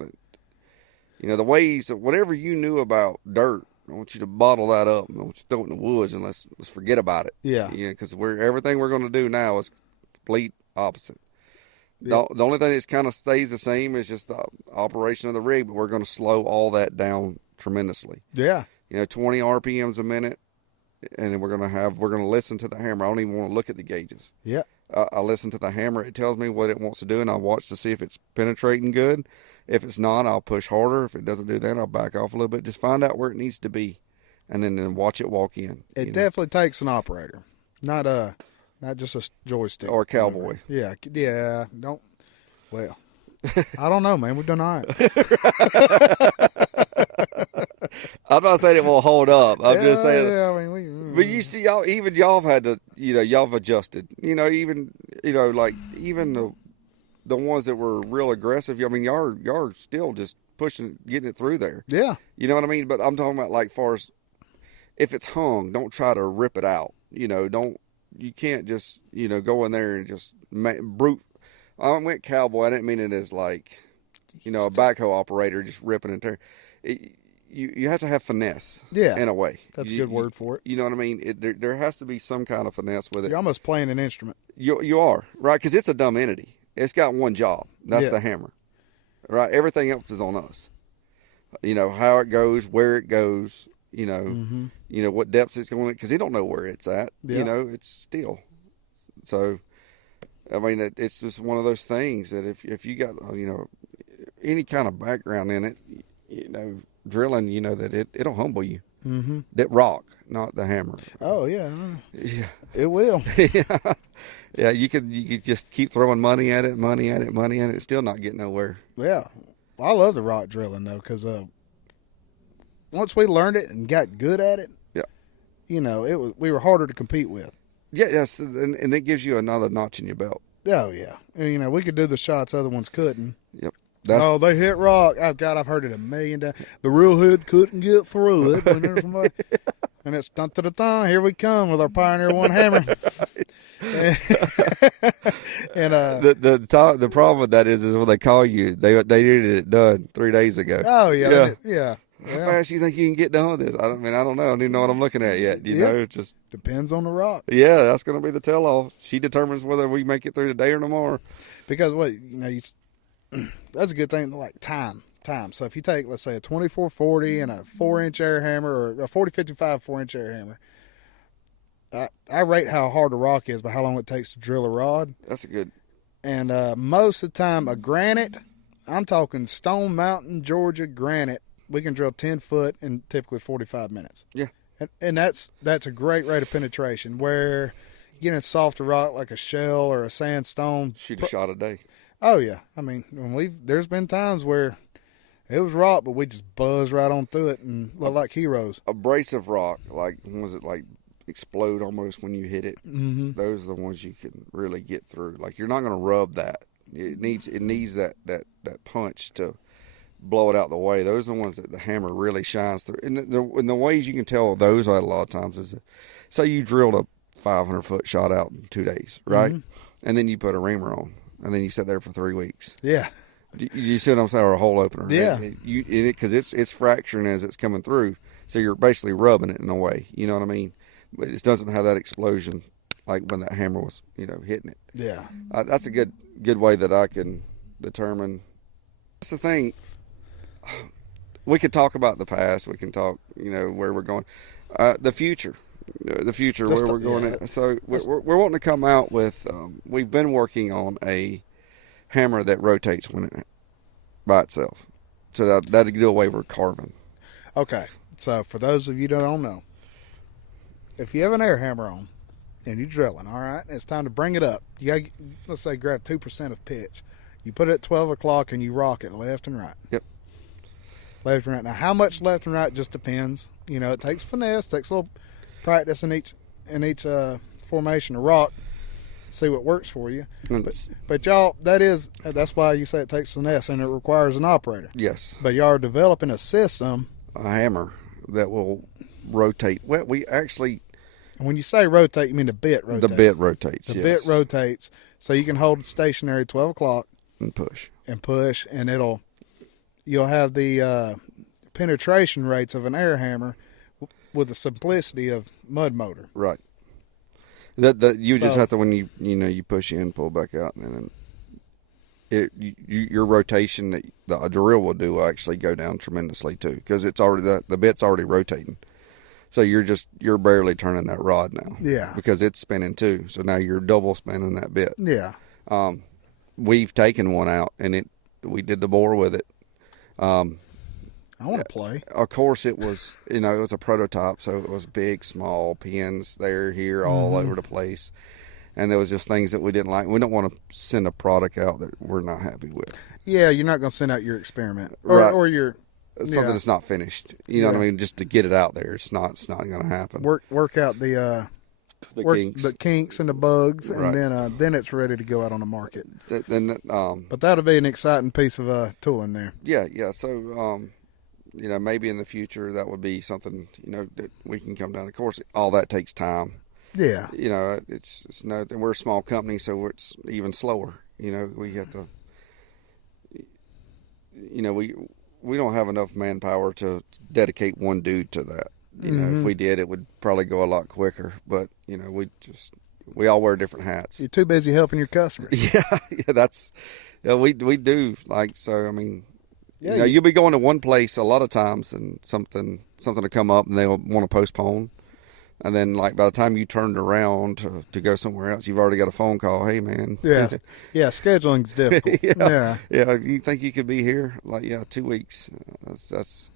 that the ways of whatever you knew about dirt. I want you to bottle that up. I want you to throw it in the woods and let's forget about it. Yeah. Because everything we're going to do now is complete opposite. Yeah. The only thing that kind of stays the same is just the operation of the rig, but we're going to slow all that down tremendously. Yeah. 20 RPMs a minute, and then we're going to listen to the hammer. I don't even want to look at the gauges. Yeah. I listen to the hammer. It tells me what it wants to do, and I watch to see if it's penetrating good. If it's not, I'll push harder. If it doesn't do that, I'll back off a little bit. Just find out where it needs to be, and then watch it walk in. It definitely takes an operator, not just a joystick or a cowboy. Yeah. Don't. Well, I don't know, man. We've done all right. I'm not saying it won't hold up. I'm just saying. Yeah, I mean, But y'all have had to, y'all have adjusted. Even the ones that were real aggressive. I mean, y'all are still just getting it through there. Yeah. You know what I mean? But I'm talking about like far as if it's hung, don't try to rip it out. You can't just, go in there and just brute. I went cowboy. I didn't mean it as like, a backhoe operator just ripping and tearing. You have to have finesse. Yeah. In a way. That's a good word for it. You know what I mean? There has to be some kind of finesse with it. You're almost playing an instrument. You are, right? Because it's a dumb entity. It's got one job. That's the hammer. Right? Everything else is on us. How it goes, where it goes, what depths it's going, because he don't know where it's at. Yeah. It's still. So, I mean, it's just one of those things that if you got, any kind of background in it, drilling, that it'll humble you. Mm-hmm. That rock, not the hammer. Oh, yeah. Yeah. It will. Yeah. Yeah, you could just keep throwing money at it, it's still not getting nowhere. Yeah. Well, I love the rock drilling, though, because once we learned it and got good at it, we were harder to compete with. Yeah, yes, and it gives you another notch in your belt. Oh, yeah. And, we could do the shots other ones couldn't. Yep. They hit rock. Oh, God, I've heard it a million times. The real hood couldn't get through it. And it's dun-dun-dun-dun, here we come with our Pioneer 1 hammer. And the problem with that is when they call you, they needed it done 3 days ago. Oh, yeah. Yeah. How fast you think you can get done with this? I don't know. I don't even know what I'm looking at yet. It just depends on the rock. Yeah, that's going to be the tell-off. She determines whether we make it through today or tomorrow. Because that's a good thing, like time. So if you take, let's say, a 2440 and a 4-inch air hammer, or a 4055 4-inch air hammer, I rate how hard a rock is by how long it takes to drill a rod. That's a good. And most of the time, a granite, I'm talking Stone Mountain, Georgia granite, we can drill 10 foot in typically 45 minutes. Yeah. And that's a great rate of penetration. Where a softer rock like a shell or a sandstone, shoot a shot a day. Oh yeah, I mean, there's been times where it was rock, but we just buzzed right on through it and looked like heroes. Abrasive rock, like explode almost when you hit it. Mm-hmm. Those are the ones you can really get through. Like you're not going to rub that. It needs that punch to blow it out the way. Those are the ones that the hammer really shines through. And the ways you can tell those out a lot of times is, say you drilled a 500-foot shot out in 2 days, right? Mm-hmm. And then you put a reamer on. And then you sit there for 3 weeks. Yeah. You see what I'm saying? Or a hole opener. Yeah. Because it's fracturing as it's coming through. So you're basically rubbing it in a way. You know what I mean? But it doesn't have that explosion like when that hammer was, hitting it. Yeah. That's a good way that I can determine. That's the thing. We could talk about the past. We can talk, where we're going. The future. Where we're going. Yeah. So we're wanting to come out with. We've been working on a hammer that rotates by itself, so that'll do away with carbon. Okay, so for those of you that don't know, if you have an air hammer on and you're drilling, all right, it's time to bring it up. You got, let's say, grab 2% of pitch. You put it at 12 o'clock and you rock it left and right. Yep. Left and right. Now, how much left and right just depends. It takes finesse, takes a little practice in each formation of rock, see what works for you. But y'all, that's why you say it takes finesse and it requires an operator. Yes. But y'all are developing a system, a hammer that will rotate. Well, we actually, when you say rotate, you mean the bit rotates. The bit rotates. The bit rotates, so you can hold it stationary 12 o'clock and push, and you'll have the penetration rates of an air hammer with the simplicity of mud motor. Right. Just have to, when you push in, pull back out, and then your rotation that the drill will do will actually go down tremendously too, because it's already the bit's already rotating. So you're barely turning that rod now. Yeah. Because it's spinning too. So now you're double spinning that bit. Yeah. We've taken one out and we did the bore with it. I want to play. Of course, it was, it was a prototype, so it was big, small pins there, here, all over the place. And there was just things that we didn't like. We don't want to send a product out that we're not happy with. Yeah, you're not going to send out your experiment right. or your something that's not finished. You know what I mean? Just to get it out there, it's not going to happen. Work out the the kinks and the bugs, right. and then it's ready to go out on the market. So, then, but that'll be an exciting piece of tooling there. Yeah. So, maybe in the future that would be something, that we can come down. Of course, all that takes time. Yeah. It's not, we're a small company, so it's even slower. We have to, we don't have enough manpower to dedicate one dude to that. If we did, it would probably go a lot quicker. But we all wear different hats. You're too busy helping your customers. We do like so. I mean, you'll be going to one place a lot of times, and something to come up, and they'll want to postpone. And then, like, by the time you turned around to go somewhere else, you've already got a phone call. Hey, man. Yeah, scheduling's difficult. Yeah. You think you could be here? Like, 2 weeks. That's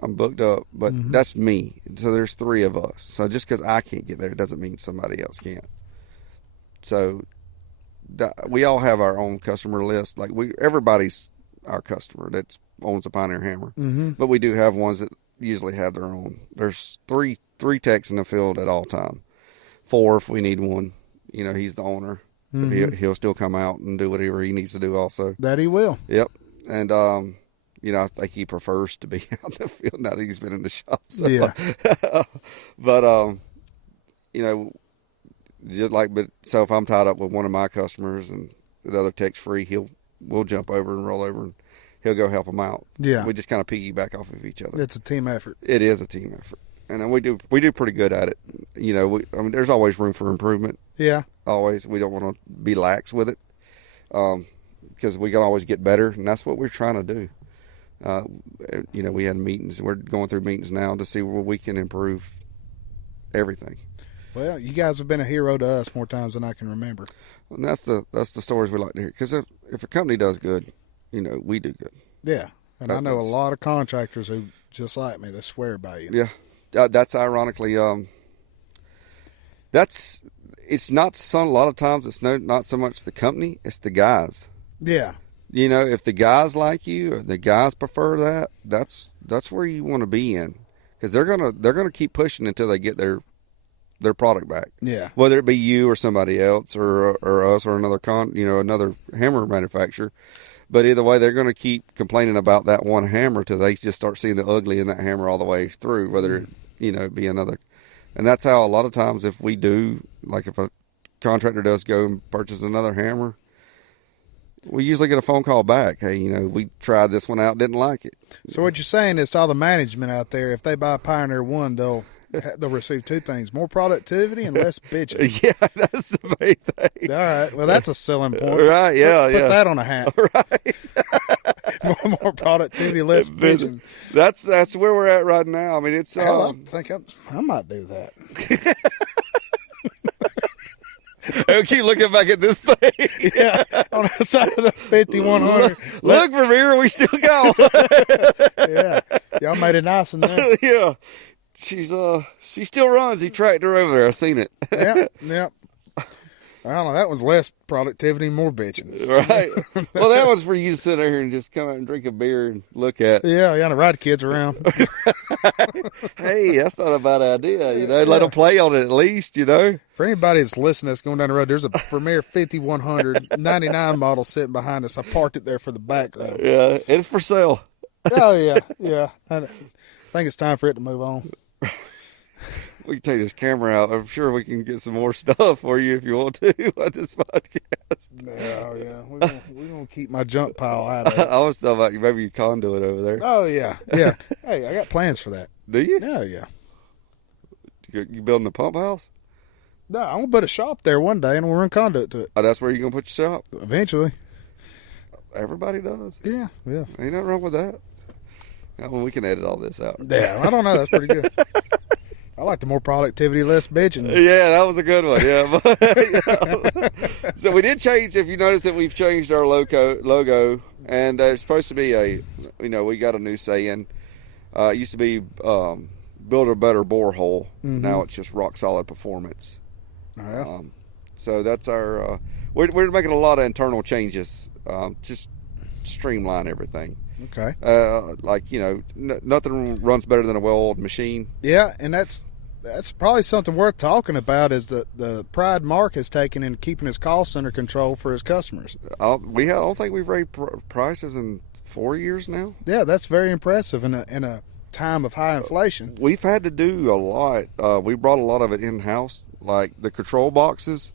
I'm booked up, but that's me. So there's 3 of us. So just because I can't get there doesn't mean somebody else can't. So we all have our own customer list. Like everybody's our customer that owns a Pioneer hammer, but we do have ones that usually have their own. There's three techs in the field at all time. 4 if we need one. He's the owner. He'll still come out and do whatever he needs to do also. That he will. Yep. And I think he prefers to be out in the field now that he's been in the shop. So. Yeah. But so if I'm tied up with one of my customers and the other tech's free, we'll jump over and roll over and he'll go help them out. Yeah. We just kind of piggyback off of each other. It's a team effort. It is a team effort. And then we do pretty good at it. There's always room for improvement. Yeah. Always. We don't want to be lax with it. Because we can always get better, and that's what we're trying to do. We had meetings. We're going through meetings now to see where we can improve everything. Well, you guys have been a hero to us more times than I can remember. And that's the stories we like to hear. Because if a company does good, we do good. Yeah, and I know a lot of contractors who just like me. They swear by you. Yeah, that's ironically it's not a lot of times it's not so much the company, it's the guys. Yeah. If the guys like you or the guys prefer that, that's where you want to be in, because they're gonna keep pushing until they get their product back. Yeah. Whether it be you or somebody else or us or another another hammer manufacturer, but either way they're gonna keep complaining about that one hammer till they just start seeing the ugly in that hammer all the way through. Whether it be another, and that's how a lot of times if we do, like if a contractor does go and purchase another hammer, we usually get a phone call back. Hey, we tried this one out, didn't like it. So what you're saying is to all the management out there, if they buy Pioneer 1, they'll receive 2 things: more productivity and less bitching. Yeah, that's the main thing. All right. Well, that's a selling point. Right, yeah. Put that on a hat. Right. more productivity, less bitching. That's where we're at right now. I mean, it's... I think I might do that. I keep looking back at this thing. Yeah, on the side of the 5100. Look, Revere, we still go. Yeah, y'all made it nice in there. Yeah, she still runs. He tracked her over there. I seen it. Yep. I don't know. That was less productivity, more bitching. Right. Well, that was for you to sit there and just come out and drink a beer and look at. Yeah, to ride the kids around. Hey, that's not a bad idea. Let them play on it at least. For anybody that's listening, that's going down the road, there's a Premier 5100 99 model sitting behind us. I parked it there for the background. Yeah, it's for sale. Oh yeah. I think it's time for it to move on. We can take this camera out. I'm sure we can get some more stuff for you if you want to on this podcast. Yeah. We're gonna keep my junk pile out of it. I was talking about maybe your conduit over there. Oh yeah. Hey, I got plans for that. Do you? Yeah. You building a pump house? No, I'm gonna put a shop there one day and we'll run conduit to it. Oh, that's where you're gonna put your shop? Eventually. Everybody does. Yeah. Ain't nothing wrong with that. Well, we can edit all this out. Yeah, I don't know. That's pretty good. I like the more productivity, less bitching. Yeah, that was a good one. Yeah. So we did change. If you notice that we've changed our logo, and it's supposed to be we got a new saying. It used to be build a better borehole. Mm-hmm. Now it's just rock solid performance. Oh, yeah. So that's our. We're making a lot of internal changes. Just streamline everything. Okay. Nothing runs better than a well-oiled machine. Yeah, and that's that's probably something worth talking about. Is the pride Mark has taken in keeping his costs under control for his customers. I don't think we've raised prices in 4 years now. Yeah, that's very impressive in a time of high inflation. We've had to do a lot. We brought a lot of it in house, like the control boxes.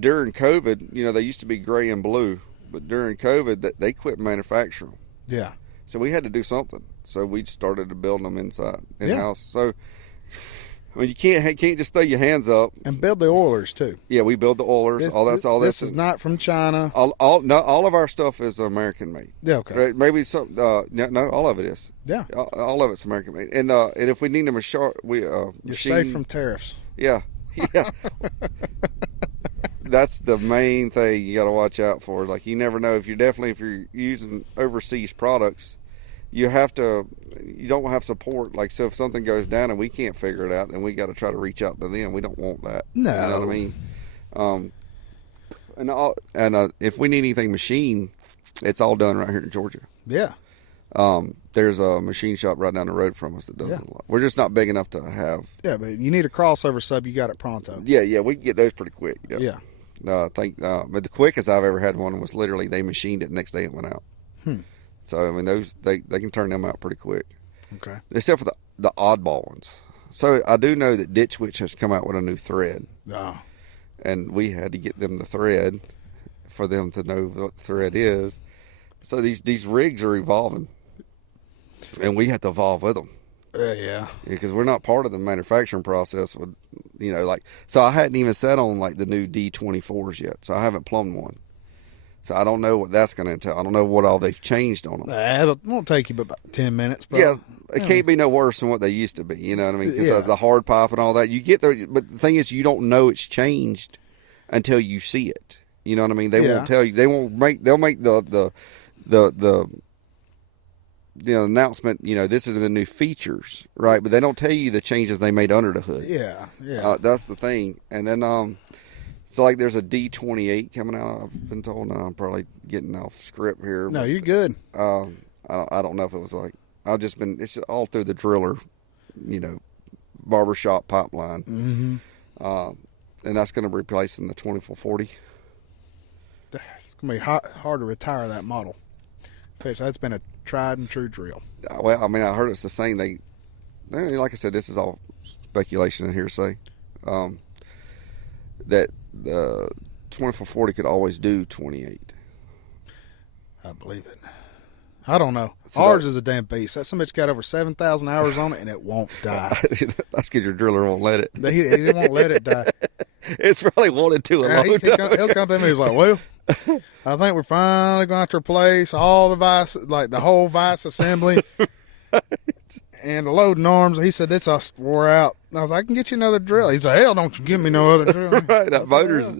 During COVID, they used to be gray and blue, but during COVID, they quit manufacturing them. Yeah. So we had to do something. So we started to build them in house. So I mean, you can't just throw your hands up and build the oilers too. Yeah, we build the oilers. This is not from China. All of our stuff is American made. Yeah, okay. Maybe some. No, all of it is. Yeah, all of it's American made. And if we need a machine, you're safe from tariffs. Yeah. That's the main thing you got to watch out for. Like, you never know if you're using overseas products, you don't have support. Like, so if something goes down and we can't figure it out, then we got to try to reach out to them. We don't want that. No, you know what I mean. And if we need anything machined, it's all done right here in Georgia. Yeah. There's a machine shop right down the road from us that does it a lot. We're just not big enough to have. Yeah, but you need a crossover sub. You got it pronto. Yeah, we can get those pretty quick. Yep. Yeah. But the quickest I've ever had one was literally they machined it the next day it went out. So I mean, those they can turn them out pretty quick. Okay. Except for the oddball ones. So I do know that Ditch Witch has come out with a new thread. Oh. And we had to get them the thread for them to know what the thread is. So these rigs are evolving, and we have to evolve with them. Yeah. Because we're not part of the manufacturing process with, so I hadn't even set on like the new D24s yet. So I haven't plumbed one. So I don't know what that's going to entail. I don't know what all they've changed on them. It won't take you but about 10 minutes. Probably. Yeah, it can't be no worse than what they used to be. You know what I mean? Because the hard pipe and all that, you get there. But the thing is, you don't know it's changed until you see it. You know what I mean? They won't tell you. They won't make. They'll make the announcement. This is the new features, right? But they don't tell you the changes they made under the hood. Yeah. That's the thing. And then so like there's a D28 coming out. I've been told. Now I'm probably getting off script here. No, you're good. I don't know if it was like it's just all through the driller, barbershop pipeline. Mm-hmm. And that's going to be replacing the 2440. It's going to be hard to retire that model. That's been a tried and true drill. Well, I mean, I heard it's the same. Like I said, this is all speculation and hearsay. That the 2440 could always do 28. I believe it. I don't know. So Ours is a damn beast. That somebody's got over 7,000 hours on it, and it won't die. That's because your driller won't let it. He won't let it die. It's probably wanted to a long time. He'll come to me. He's like, well, I think we're finally going to have to replace all the vice, like the whole vice assembly and the loading arms. He said, it's all wore out. And I was like, I can get you another drill. He said, hell, don't you give me no other drill. Right, that motor's,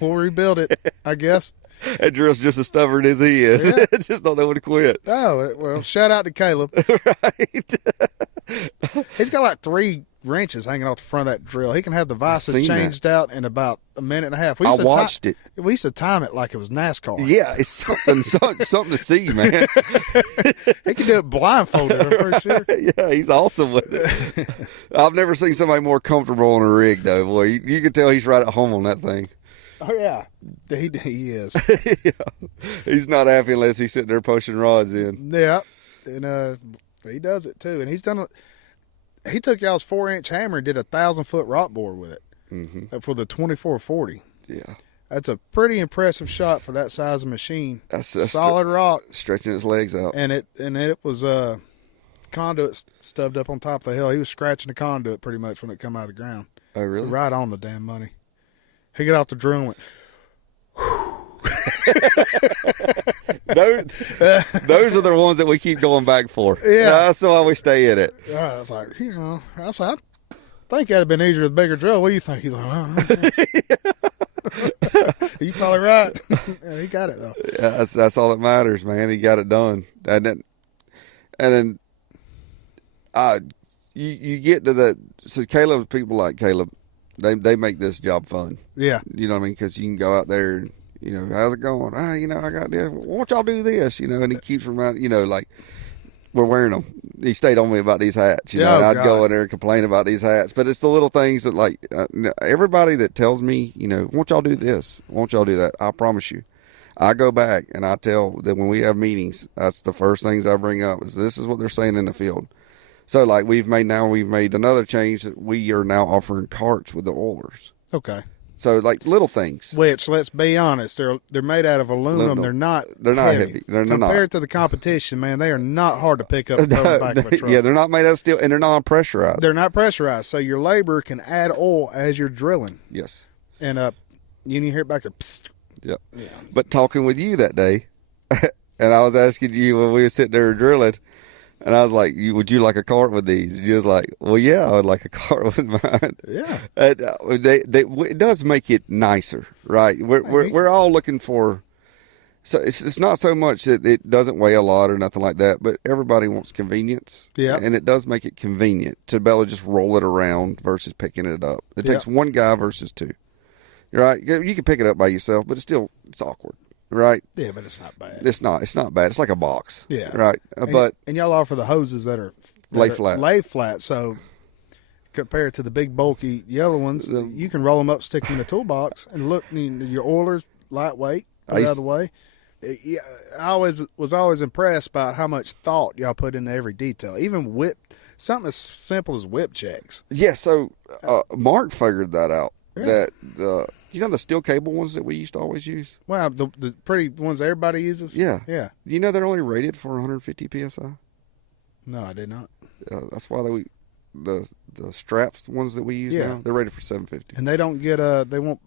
we'll rebuild it, I guess. That drill's just as stubborn as he is. Yeah. Just don't know when to quit. Oh, well, shout out to Caleb. Right. He's got like 3 wrenches hanging off the front of that drill. He can have the vices changed out in about a minute and a half. I watched it. We used to time it like it was NASCAR. Yeah, it's something to see, man. He can do it blindfolded, I'm pretty sure. Yeah, he's awesome with it. I've never seen somebody more comfortable on a rig, though. Boy, you can tell he's right at home on that thing. Oh, yeah. He is. Yeah. He's not happy unless he's sitting there pushing rods in. Yeah. And he does it, too. And he's done it. He took y'all's 4-inch hammer and did a 1,000-foot rock bore with it for the 2440. Yeah. That's a pretty impressive shot for that size of machine. That's solid rock. Stretching its legs out. And it was conduit stubbed up on top of the hill. He was scratching the conduit pretty much when it come out of the ground. Oh, really? Right on the damn money. He got off the drill and went, those are the ones that we keep going back for. Yeah. That's why we stay in it. I was like, I think that'd have been easier with a bigger drill. What do you think? He's like, you probably right. Yeah, he got it though. Yeah, that's all that matters, man. He got it done. And then you get to the, so people like Caleb, they make this job fun. Yeah. You know what I mean? Because you can go out there and, how's it going? I got this. Why don't y'all do this? And he keeps reminding, like, we're wearing them. He stayed on me about these hats. You know, and I'd go in there and complain about these hats. But it's the little things that, like, everybody that tells me, you know, won't y'all do this? Won't y'all do that? I promise you. I go back and I tell that when we have meetings, that's the first things I bring up is this is what they're saying in the field. So, like, we've made another change that we are now offering carts with the oilers. Okay. So, like, little things. Which, let's be honest, they're made out of aluminum. They're not heavy. They're not. Compared to the competition, man, they are not hard to pick up and throw in the back of a truck. Yeah, they're not made out of steel, and they're non-pressurized. They're not pressurized, so your labor can add oil as you're drilling. Yes. And you hear it back there. Psst. Yep. Yeah. But talking with you that day, and I was asking you when we were sitting there drilling, and I was like, would you like a cart with these? And you was like, well, yeah, I would like a cart with mine. Yeah. And it does make it nicer, right? We're all looking for, so it's not so much that it doesn't weigh a lot or nothing like that, but everybody wants convenience. Yeah. And it does make it convenient to be able to just roll it around versus picking it up. It takes one guy versus two. Right? You can pick it up by yourself, but it's awkward. Right? Yeah, but it's not bad. It's not bad. It's like a box. Yeah. Right. And y'all offer the hoses that are lay flat. Lay flat. So compared to the big bulky yellow ones, you can roll them up, stick them in the toolbox, and look. Your oilers lightweight, put it out of the way. Yeah, I was always impressed about how much thought y'all put into every detail, even something as simple as whip checks. Yeah. So Mark figured that out. Yeah. That the steel cable ones that we used to always use? Wow, the pretty ones that everybody uses? Yeah. Yeah. Do you know they're only rated for 150 PSI? No, I did not. That's why the straps, the ones that we use now, they're rated for 750. And they don't they won't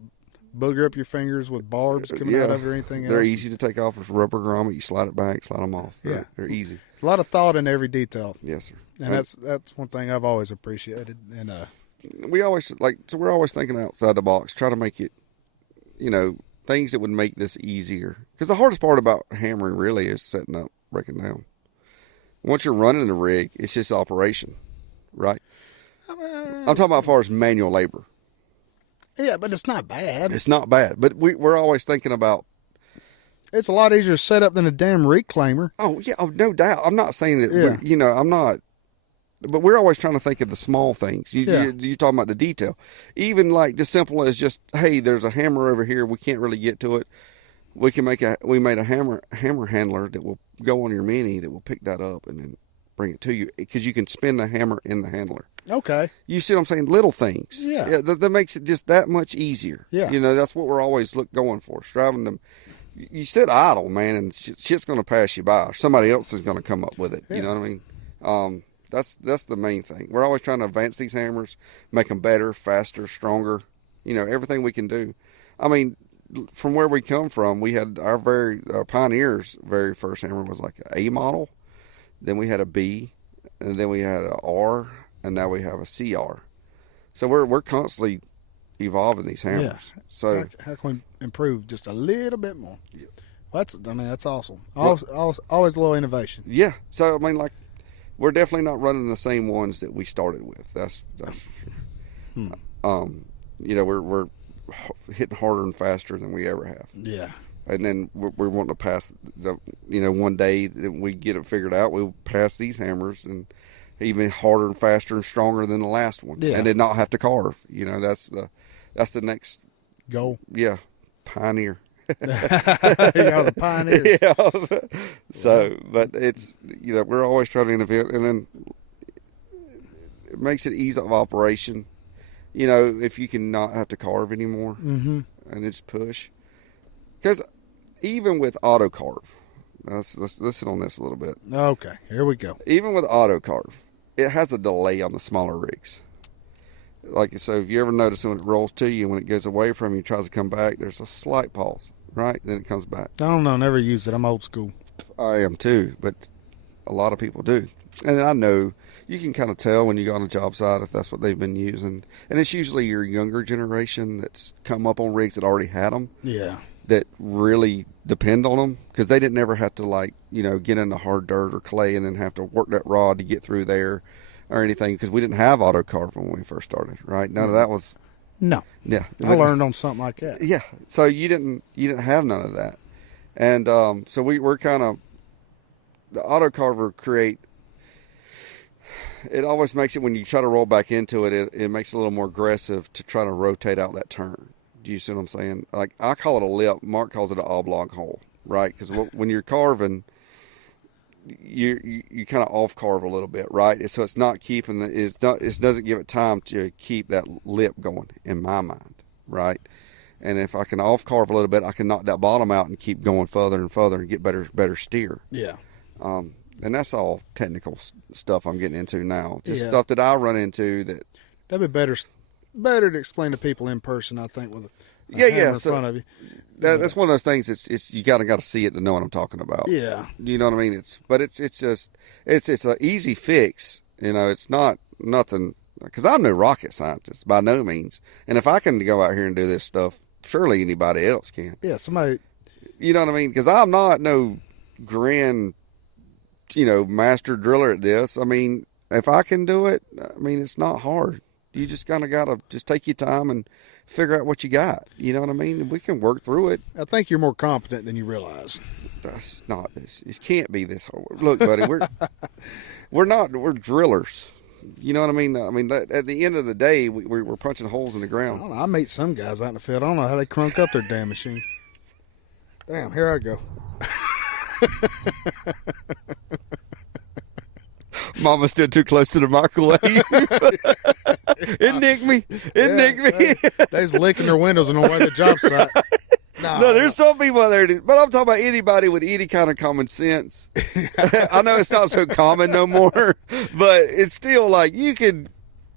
booger up your fingers with barbs coming out of it or anything else? They're easy to take off. It's rubber grommet. You slide it back, slide them off. Yeah. They're easy. A lot of thought in every detail. Yes, sir. And that's one thing I've always appreciated. And we're always thinking outside the box, try to make it, things that would make this easier. Because the hardest part about hammering really is setting up, breaking down. Once you're running the rig, it's just operation, right? I'm talking about as far as manual labor. Yeah, but it's not bad. It's not bad, but we're always thinking about. It's a lot easier to set up than a damn reclaimer. Oh yeah, no doubt. I'm not saying that. I'm not. But we're always trying to think of the small things. You're talking about the detail. Even like just simple as just, hey, there's a hammer over here. We can't really get to it. We made a hammer handler that will go on your Mini that will pick that up and then bring it to you because you can spin the hammer in the handler. Okay. You see what I'm saying? Little things. Yeah. That makes it just that much easier. Yeah. That's what we're always going for. Striving to. You sit idle, man, and shit's going to pass you by. Somebody else is going to come up with it. Yeah. You know what I mean? That's the main thing. We're always trying to advance these hammers, make them better, faster, stronger. Everything we can do. I mean, from where we come from, we had our Pioneer's very first hammer was like an A model. Then we had a B, and then we had an R, and now we have a CR. So we're constantly evolving these hammers. Yeah. So how can we improve just a little bit more? That's awesome. Always a little innovation. Yeah. So I mean, like, we're definitely not running the same ones that we started with. That's for sure. We're hitting harder and faster than we ever have. Yeah. And then we're wanting to pass one day that we get it figured out, we'll pass these hammers and even harder and faster and stronger than the last one. Yeah. And then not have to carve. That's the next goal. Yeah. Pioneer. Y'all the pioneers. Yeah. So, but it's, we're always trying to innovate, and then it makes it ease of operation. If you can not have to carve anymore, and then just push. Because even with auto carve, let's sit on this a little bit. Okay, here we go. Even with auto carve, it has a delay on the smaller rigs. Like, so if you ever notice when it rolls to you, when it goes away from you, tries to come back, there's a slight pause, right? Then it comes back. I don't know, never used it. I'm old school. I am too, but a lot of people do. And I know you can kind of tell when you go on a job site if that's what they've been using. And it's usually your younger generation that's come up on rigs that already had them. Yeah. That really depend on them because they didn't ever have to get into hard dirt or clay and then have to work that rod to get through there or anything because we didn't have auto carve when we first started, right? None of that was. No. Yeah. I learned on something like that. Yeah. So you didn't have none of that. And so we're kind of, the auto carver create it always makes it, when you try to roll back into it, it makes it a little more aggressive to try to rotate out that turn. Do you see what I'm saying? Like, I call it a lip. Mark calls it an oblong hole, right? Because when you're carving, you kind of off carve a little bit, right? So it's not keeping it doesn't give it time to keep that lip going, in my mind, right? And if I can off carve a little bit, I can knock that bottom out and keep going further and further and get better steer. Yeah. And that's all technical stuff I'm getting into now. Just stuff that I run into that. That'd be better to explain to people in person, I think, with a hammer in front of you. That's one of those things. It's you got to see it to know what I'm talking about. Yeah. You know what I mean? It's an easy fix. You know, it's not nothing, because I'm no rocket scientist by no means. And if I can go out here and do this stuff, surely anybody else can. Yeah, somebody. You know what I mean? Because I'm not no grand, master driller at this. I mean, if I can do it, I mean, it's not hard. You just kind of got to just take your time and figure out what you got. You know what I mean? We can work through it. I think you're more competent than you realize. That's not this. It can't be this hard. Look, buddy, we're drillers. You know what I mean? I mean, at the end of the day, we're punching holes in the ground. I don't know. I meet some guys out in the field. I don't know how they crunk up their damn machine. Damn, here I go. Mama stood too close to the microwave. It nicked me. They's licking their windows on the way to the job site. No, there's some people out there, but I'm talking about anybody with any kind of common sense. I know it's not so common no more, but it's still like you can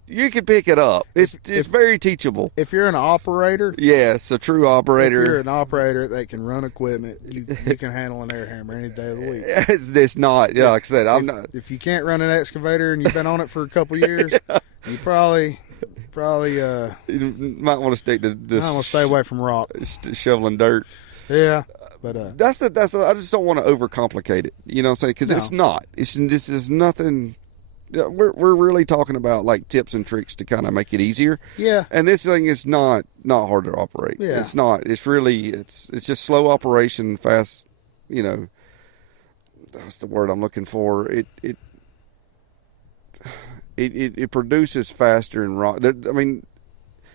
pick it up. It's very teachable. If you're an operator, yes, a true operator. If you're an operator that can run equipment, you can handle an air hammer any day of the week. It's not. Yeah, like I said, I'm not. If you can't run an excavator and you've been on it for a couple of years, you probably you might want to stick to I want to stay away from rock, shoveling dirt. Yeah, but that's I just don't want to overcomplicate it. You know what I'm saying? Because it's not. This is nothing. We're really talking about like tips and tricks to kind of make it easier. Yeah. And this thing is not hard to operate. Yeah. It's not. It's really it's just slow operation, fast. That's the word I'm looking for. It produces faster and rock. I mean,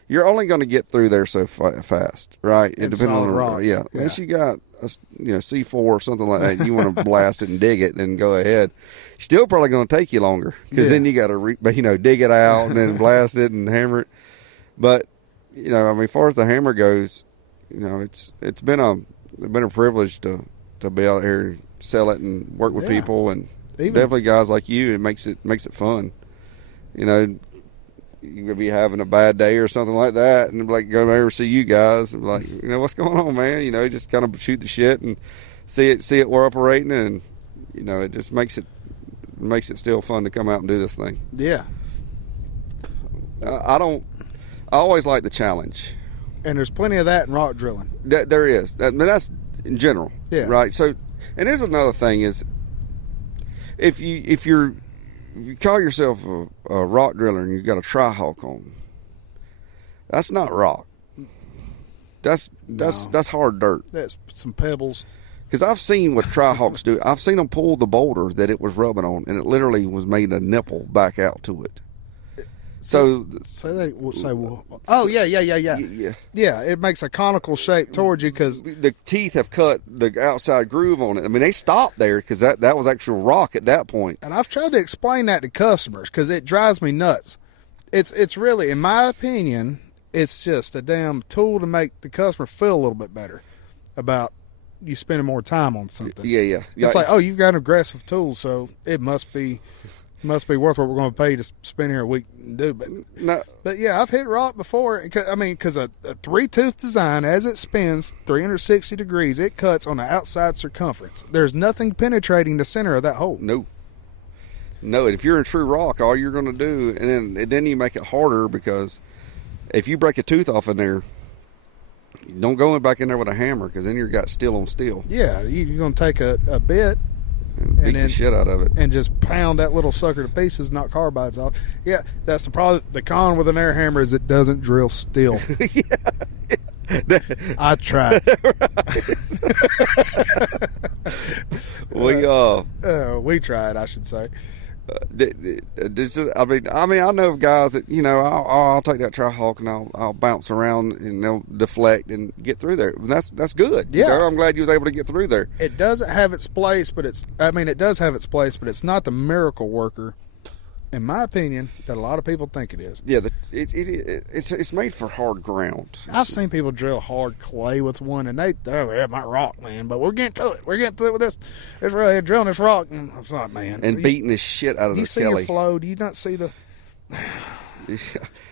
you're only going to get through there so fast, right? And depending on the rock. Yeah. Unless you got a C4 or something like that, you want to blast it and dig it, then go ahead. Still probably going to take you longer because then you got to dig it out and then blast it and hammer it. But I mean, as far as the hammer goes, it's been a privilege to be out here and sell it and work with people, and definitely guys like you. It makes it fun. You could be having a bad day or something like that, and like go over see you guys and be like, what's going on, man? Just kind of shoot the shit and see it we're operating, and it just makes it still fun to come out and do this thing. Yeah. I always like the challenge, and there's plenty of that in rock drilling. There is. That's in general, right? So, and here's another thing is, if you call yourself a rock driller and you got a tri-hawk on, that's not rock. That's hard dirt. That's some pebbles. Because I've seen what tri-hawks do. I've seen them pull the boulder that it was rubbing on, and it literally was made a nipple back out to it. So oh yeah. Yeah, it makes a conical shape towards you because the teeth have cut the outside groove on it. I mean, they stopped there because that was actual rock at that point. And I've tried to explain that to customers because it drives me nuts. It's really, in my opinion, it's just a damn tool to make the customer feel a little bit better about you spending more time on something. Yeah. It's like, oh, you've got an aggressive tool, so it must be worth what we're going to pay to spend here a week and do. But yeah, I've hit rock before. Because a 3-tooth design, as it spins 360 degrees, it cuts on the outside circumference. There's nothing penetrating the center of that hole. No. If you're in true rock, all you're going to do, and then you make it harder because if you break a tooth off in there, don't go back in there with a hammer because then you've got steel on steel. Yeah, you're going to take a bit and beat the shit out of it and just pound that little sucker to pieces, knock carbides off. Yeah, that's the problem. The con with an air hammer is it doesn't drill steel. I tried. We tried, I should say. I mean, I know guys that I'll take that Tri-Hawk and I'll bounce around and they'll deflect and get through there. And that's good. Yeah, I'm glad you was able to get through there. It doesn't have its place, but it does have its place, but it's not the miracle worker, in my opinion, that a lot of people think it is. Yeah, it's made for hard ground. I've seen people drill hard clay with one, and it might rock, man. But we're getting to it. We're getting to it with this. It's really drilling this rock, and I'm like, man. And beating the shit out of the Kelly. You see your flow? Do you not see the?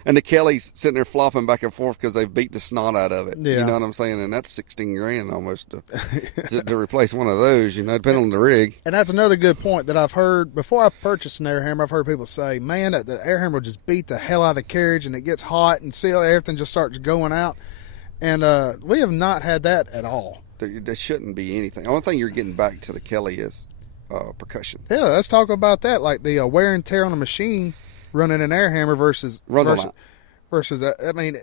And the Kelly's sitting there flopping back and forth because they've beat the snot out of it. Yeah. You know what I'm saying? And that's $16,000 almost to replace one of those. Depending on the rig. And that's another good point that I've heard before I purchased an air hammer. I've heard people say, "Man, the air hammer will just beat the hell out of the carriage, and it gets hot and everything just starts going out." And we have not had that at all. There shouldn't be anything. The only thing you're getting back to the Kelly is percussion. Yeah, let's talk about that. Like the wear and tear on a machine. Running an air hammer versus I mean,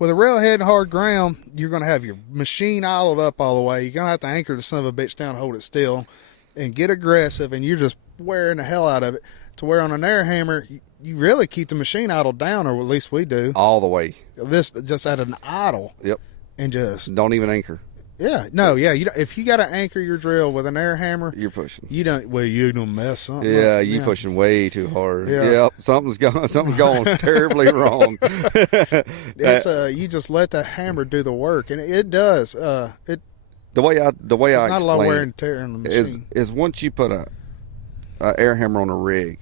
with a railhead and hard ground, you're going to have your machine idled up all the way. You're going to have to anchor the son of a bitch down, hold it still, and get aggressive, and you're just wearing the hell out of it. To where on an air hammer, you really keep the machine idled down, or at least we do. All the way. This just at an idle. Yep. And just don't even anchor. Yeah, no, yeah. If you got to anchor your drill with an air hammer, you're pushing. You don't. Well, you're gonna mess something. Yeah, up. You pushing way too hard. Yeah, yep, something's going terribly wrong. It's you just let the hammer do the work, and it does. The way I not a lot of wear and explain tear on the machine. is once you put a air hammer on a rig,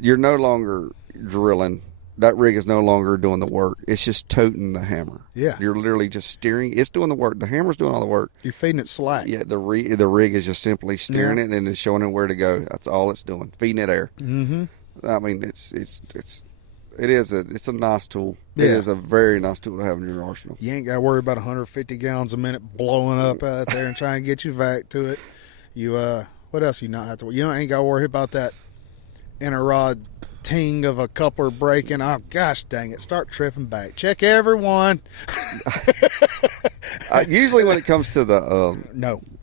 you're no longer drilling. That rig is no longer doing the work. It's just toting the hammer. Yeah. You're literally just steering. It's doing the work. The hammer's doing all the work. You're feeding it slack. Yeah, the rig is just simply steering it and it's showing it where to go. That's all it's doing. Feeding it air. Mm-hmm. I mean, it's a nice tool. Yeah. It is a very nice tool to have in your arsenal. You ain't got to worry about 150 gallons a minute blowing up out there and trying to get you back to it. You what else you not have to? You ain't got to worry about that inner rod ting of a coupler breaking. Oh gosh dang it, start tripping back. Check everyone. Usually when it comes to the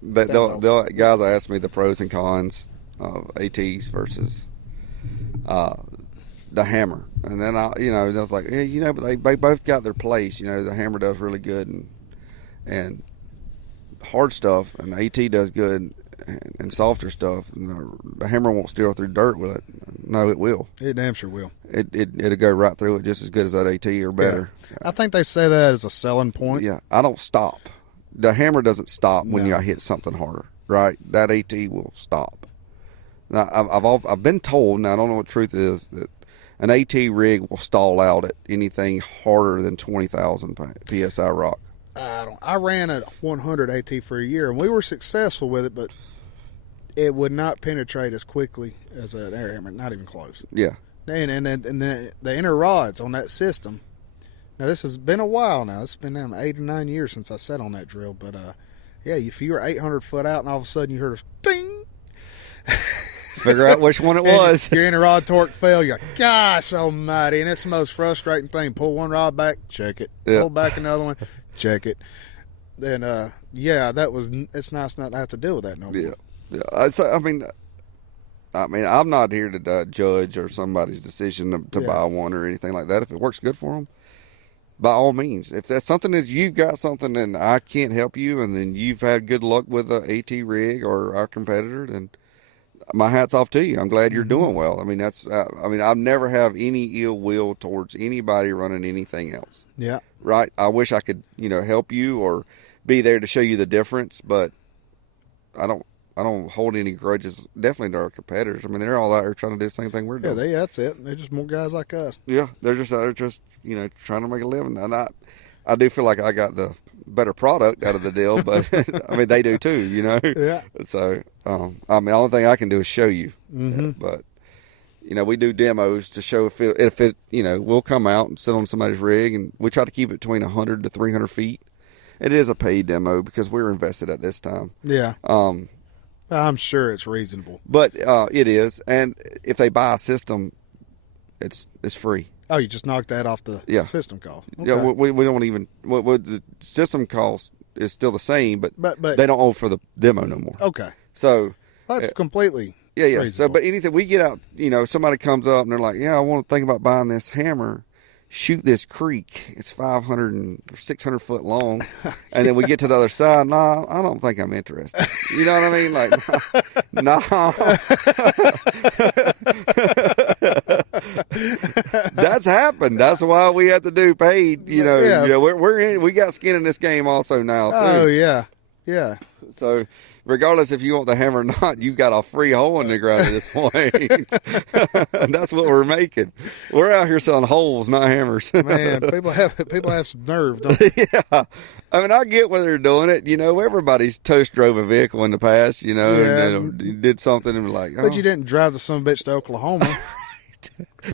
the guys ask me the pros and cons of ATs versus the hammer, and then I was like, yeah, but they both got their place. The hammer does really good and hard stuff, and the AT does good and softer stuff. And the hammer won't steer through dirt with it. No, it will. It damn sure will. It'll go right through it just as good as that AT or better. Yeah. I think they say that as a selling point. Yeah, I don't stop. The hammer doesn't stop when you hit something harder, right? That AT will stop. Now, I've been told, now I don't know what the truth is, that an AT rig will stall out at anything harder than 20,000 PSI rock. I ran a 100 AT for a year, and we were successful with it, but it would not penetrate as quickly as an air hammer, not even close. Yeah. And the inner rods on that system. Now, this has been a while now. It's been 8 or 9 years since I sat on that drill. But, yeah, if you were 800 foot out and all of a sudden you heard a ding. Figure out which one it was. Your inner rod torque fell. You're like, gosh almighty. And it's the most frustrating thing. Pull one rod back, check it. Yeah. Pull back another one, check it. Then, yeah, it's nice not to have to deal with that no more. Yeah. I mean, I'm not here to judge or somebody's decision to buy one or anything like that. If it works good for them, by all means. If that's something that you've got something and I can't help you, and then you've had good luck with a AT rig or our competitor, then my hat's off to you. I'm glad you're doing well. I mean, I never have any ill will towards anybody running anything else. Yeah. Right. I wish I could, help you or be there to show you the difference, but I don't hold any grudges, definitely to our competitors. I mean, they're all out there trying to do the same thing we're doing. Yeah, that's it. They're just more guys like us. Yeah, they're just out there trying to make a living. And I do feel like I got the better product out of the deal, but I mean, they do too, Yeah. So, the only thing I can do is show you. Mm-hmm. But, we do demos to show if it, we'll come out and sit on somebody's rig, and we try to keep it between 100 to 300 feet. It is a paid demo because we're invested at this time. Yeah. I'm sure it's reasonable. But it is, and if they buy a system, it's free. Oh, you just knocked that off the system cost. Okay. Yeah, we don't even. The system cost is still the same, but but they don't owe for the demo no more. Okay, so that's completely Yeah. So, but anything we get out, somebody comes up and they're like, yeah, I want to think about buying this hammer. Shoot this creek. It's 500 and 600 foot long. And then we get to the other side. Nah, I don't think I'm interested. You know what I mean? Like, nah. That's happened. That's why we have to do paid. We got skin in this game also now, too. Oh, yeah. Yeah. So, regardless if you want the hammer or not, you've got a free hole in the ground at this point. That's what we're making. We're out here selling holes, not hammers. Man, people have some nerve, don't they? Yeah. I mean, I get why they're doing it. Everybody's toast drove a vehicle in the past, and did something and be like, oh. But you didn't drive the son of a bitch to Oklahoma.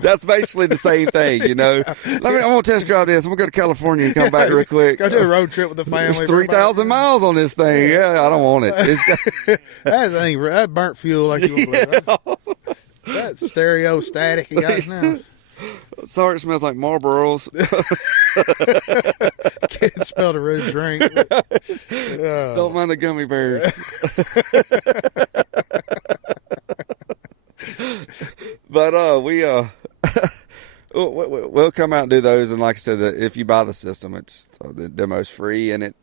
That's basically the same thing, I'm gonna test drive this. I'm gonna go to California and come back real quick. Go do a road trip with the family. There's 3,000 miles on this thing. Yeah, I don't want it. That burnt fuel like you wouldn't believe. That stereo static you got now. Sorry, it smells like Marlboros. Can't smell the red drink. Don't mind the gummy bears. But we'll come out and do those, and like I said, if you buy the system, it's the demo's free, and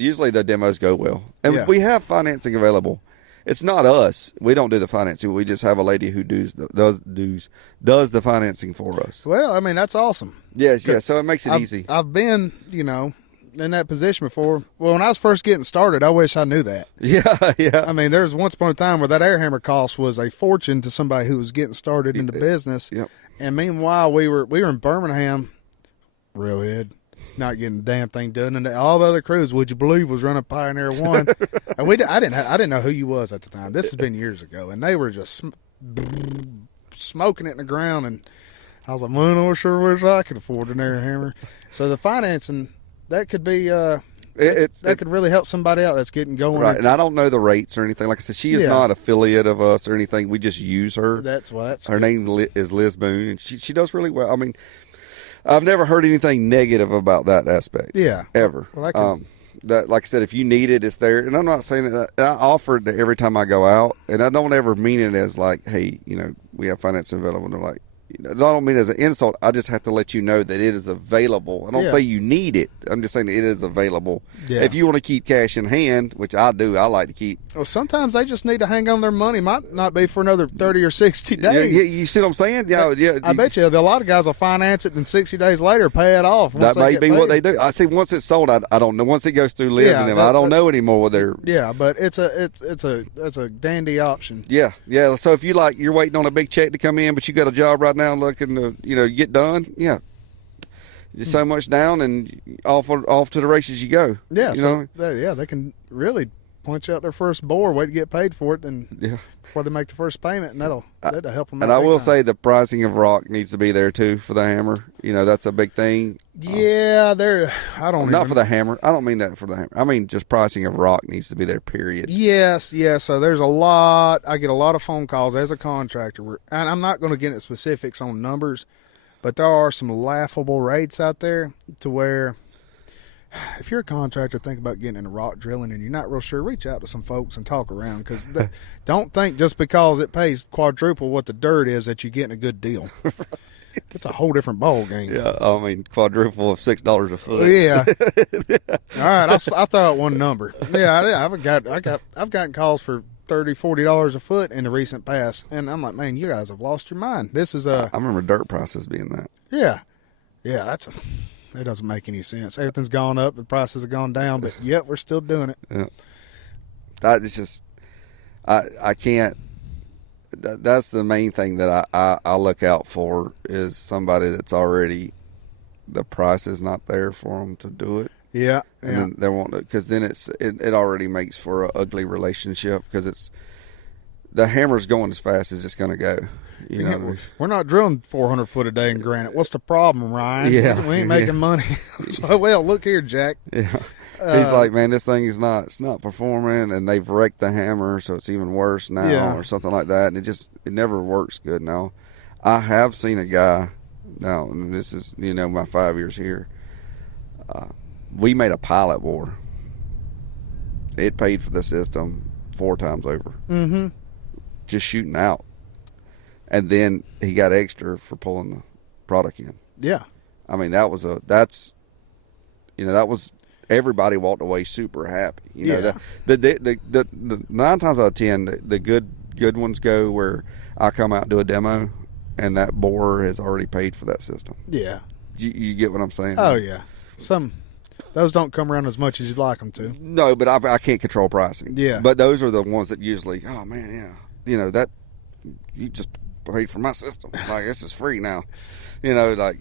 usually the demos go well, and we have financing available. It's not us; we don't do the financing. We just have a lady who does the financing for us. Well, I mean that's awesome. Yes. So it makes it easy. I've been, in that position before. Well, when I was first getting started, I wish I knew that. Yeah. I mean, there was once upon a time where that air hammer cost was a fortune to somebody who was getting started in the business. Yep. And meanwhile, we were in Birmingham, Railhead, not getting the damn thing done, and all the other crews, would you believe, was running Pioneer 1. And I didn't know who you was at the time. This has been years ago, and they were just smoking it in the ground, and I was like, well, I sure wish I could afford an air hammer. So the financing. That could be that could really help somebody out that's getting going. Right, and I don't know the rates or anything. Like I said, she is not affiliate of us or anything. We just use her. That's her name is Liz Boone, and she does really well. I mean, I've never heard anything negative about that aspect. Yeah, ever. Well, that like I said, if you need it, it's there. And I'm not saying that I offer it every time I go out, and I don't ever mean it as like, hey, we have financing available. And they're like. I don't mean it as an insult. I just have to let you know that it is available. I don't say you need it. I'm just saying it is available. Yeah. If you want to keep cash in hand, which I do, I like to keep. Well, sometimes they just need to hang on their money. Might not be for another 30 or 60 days. Yeah, you see what I'm saying? Yeah. I bet you a lot of guys will finance it and 60 days later pay it off. That may be what they do. I see. Once it's sold, I don't know. Once it goes through Liz and them, I don't know anymore what they're. Yeah, but it's a dandy option. Yeah. So if you're waiting on a big check to come in, but you got a job right now looking to get done, just so much down and off to the races you go. Yeah, they can really punch out their first bore, wait to get paid for it, and before they make the first payment, and that'll help them. And I will say the pricing of rock needs to be there too for the hammer. That's a big thing. Yeah, not for the hammer. I don't mean that for the hammer. I mean just pricing of rock needs to be there. Period. Yes. So there's a lot. I get a lot of phone calls as a contractor, and I'm not going to get into specifics on numbers, but there are some laughable rates out there to where. If you're a contractor, think about getting into rock drilling and you're not real sure, reach out to some folks and talk around, because don't think just because it pays quadruple what the dirt is that you're getting a good deal. Right. It's a whole different ball game. Yeah, I mean quadruple of $6 a foot. Yeah. All right, I'll throw out one number. Yeah, I've gotten calls for $30-$40 a foot in the recent past, and I'm like, man, you guys have lost your mind. This is I remember dirt prices being that. Yeah, that doesn't make any sense. Everything's gone up, the prices have gone down, but yet we're still doing it. Yeah. That is just, I can't. That's the main thing that I look out for is somebody that's already, the price is not there for them to do it. Yeah. And then they won't, because then it already makes for an ugly relationship, because it's, the hammer's going as fast as it's going to go. We're not drilling 400 foot a day in granite. What's the problem, Ryan? Yeah, we ain't making money. So, well, look here, Jack. Yeah, he's like, man, this thing is not performing, and they've wrecked the hammer, so it's even worse now, or something like that. And it never works good now. I have seen a guy. Now, and this is my 5 years here. We made a pilot bore. It paid for the system 4 times over. Mm-hmm. just shooting out, and then he got extra for pulling the product in. Yeah. I mean, that was everybody walked away super happy. You know, the 9 times out of 10, the good ones go where I come out and do a demo, and that borer has already paid for that system. Yeah. You get what I'm saying? Oh yeah. Those don't come around as much as you'd like them to. No, but I can't control pricing. Yeah. But those are the ones that usually, oh man, yeah, you know that you just paid for my system. Like this is free now. You know, like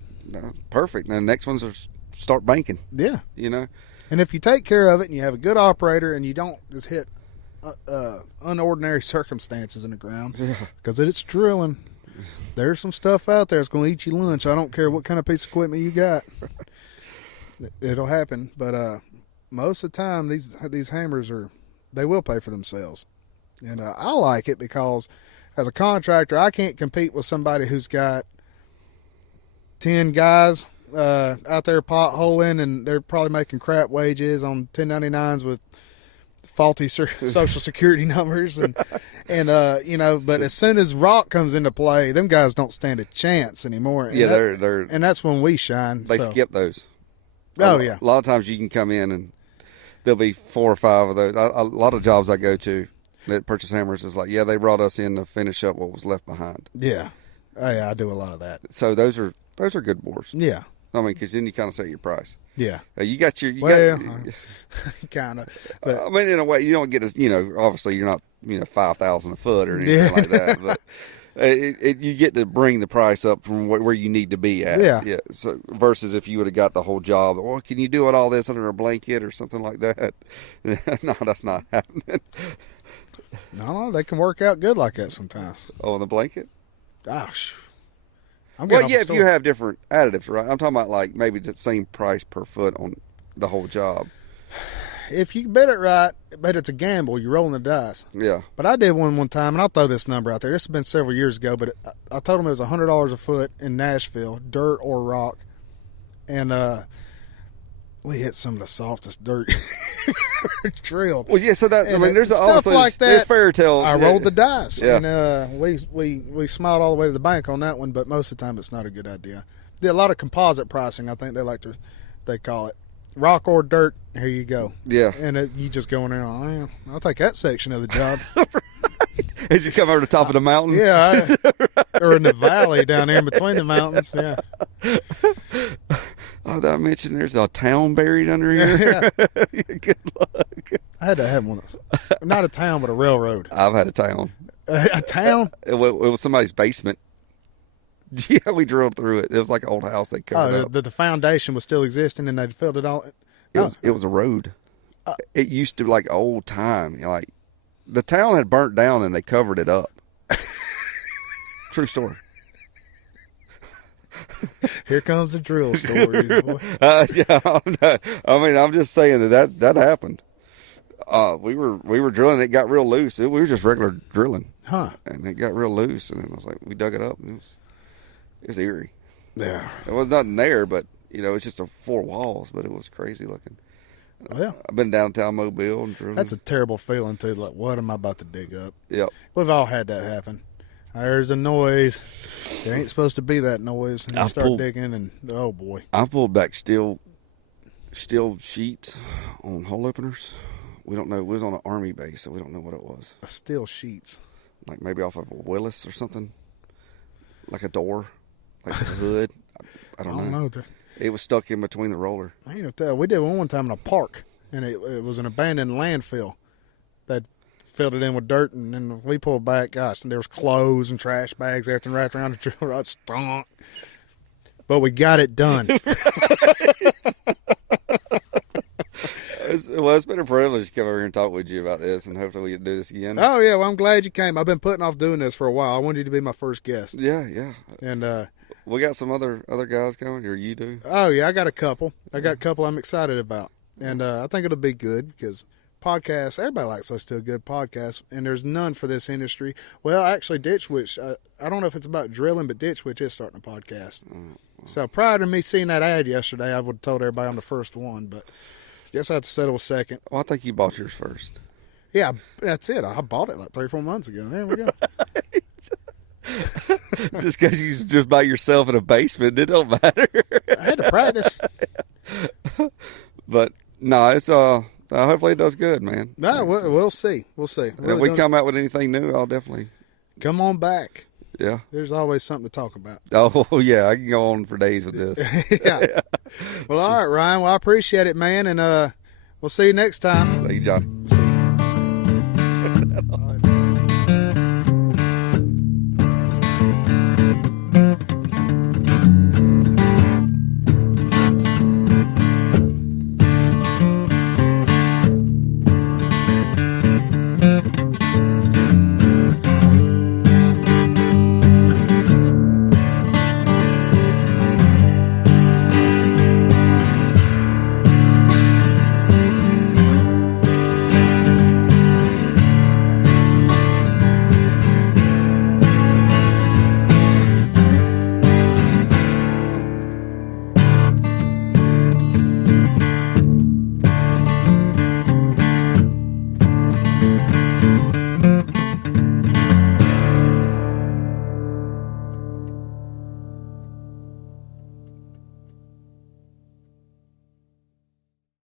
perfect. And the next ones are start banking. Yeah. You know. And if you take care of it and you have a good operator and you don't just hit unordinary circumstances in the ground, because it's drilling, there's some stuff out there that's going to eat you lunch. I don't care what kind of piece of equipment you got. It'll happen. But most of the time, these hammers they will pay for themselves. And I like it because as a contractor, I can't compete with somebody who's got 10 guys out there potholing, and they're probably making crap wages on 1099s with faulty social security numbers, and you know. But as soon as rock comes into play, them guys don't stand a chance anymore. And they're and that's when we shine. They skip those. Oh yeah. A lot of times you can come in and there'll be 4 or 5 of those. A lot of jobs I go to that purchase hammers is like, yeah, they brought us in to finish up what was left behind. Yeah. Oh, yeah, I do a lot of that. So those are good bores. Yeah. I mean, because then you kind of set your price. Yeah. You got your kind of. I mean, in a way, you don't get as, you know, obviously you're not, you know, 5,000 a foot or anything like that, but you get to bring the price up from where you need to be at. Yeah. So versus if you would have got the whole job, well, can you do all this under a blanket or something like that? No, that's not happening. No, they can work out good like that sometimes. Oh, in the blanket? Gosh. Well, yeah, if you have different additives, right? I'm talking about like maybe the same price per foot on the whole job. If you bet it right, but it's a gamble. You're rolling the dice. Yeah. But I did one time, and I'll throw this number out there. This has been several years ago, but I told them it was $100 a foot in Nashville, dirt or rock. And we hit some of the softest dirt drilled. Well, yeah, so that, and I mean, there's stuff obviously, like that, there's fairy tale. I rolled the dice. Yeah. And we smiled all the way to the bank on that one, but most of the time it's not a good idea. A lot of composite pricing, I think they call it. Rock or dirt, here you go. Yeah. And you just go in there, oh, I'll take that section of the job. As you come over the top of the mountain. Yeah. Or in the valley down there in between the mountains. Yeah. Oh, did I mention there's a town buried under here? Yeah. Good luck. I had to have one. Not a town, but a railroad. I've had a town. A town? It was somebody's basement. Yeah, we drilled through it. It was like an old house they covered up. The foundation was still existing, and they'd filled it all. It was a road. It used to be like old time. You know, like the town had burnt down and they covered it up. True story. Here comes the drill stories. Yeah, I mean, I'm just saying that happened. We were drilling. It got real loose. We were just regular drilling, and it got real loose. And it was like we dug it up, and it was eerie. Yeah, there was nothing there, but you know, it's just 4 walls. But it was crazy looking. Yeah, I've been downtown Mobile and drilling. That's a terrible feeling too. Like, what am I about to dig up? Yep. We've all had that happen. There's a noise. There ain't supposed to be that noise. And you start digging, and oh boy. I pulled back steel sheets on hole openers. We don't know. It was on an army base, so we don't know what it was. Steel sheets. Like maybe off of a Willis or something. Like a door. Like a hood. I don't know. It was stuck in between the roller. I ain't tell. We did one time in a park, and it was an abandoned landfill. That filled it in with dirt, and then we pulled back. Gosh, and there was clothes and trash bags, everything wrapped around the drill rod. Stunk. But we got it done. It's been a privilege to come over here and talk with you about this, and hopefully we can do this again. Oh yeah, well I'm glad you came. I've been putting off doing this for a while. I wanted you to be my first guest. Yeah. And we got some other guys coming, or you do? Oh yeah, I got a couple. I'm excited about, and I think it'll be good because podcasts. Everybody likes us to a good podcast, and there's none for this industry. Well, actually, Ditch Witch. I don't know if it's about drilling, but Ditch Witch is starting a podcast. So prior to me seeing that ad yesterday, I would have told everybody I'm the first one, but. Guess I have to settle with second. Well, I think you bought yours first. Yeah, that's it. I bought it like 3 or 4 months ago. There we go. Just because you just by yourself in a basement, it don't matter. I had to practice. But no, it's hopefully it does good, man. No, we'll see. We'll see. And if we come out with anything new, I'll definitely come on back. Yeah. There's always something to talk about. Oh yeah, I can go on for days with this. Yeah. Well, all right, Ryan. Well, I appreciate it, man, and we'll see you next time. Thank you, John. See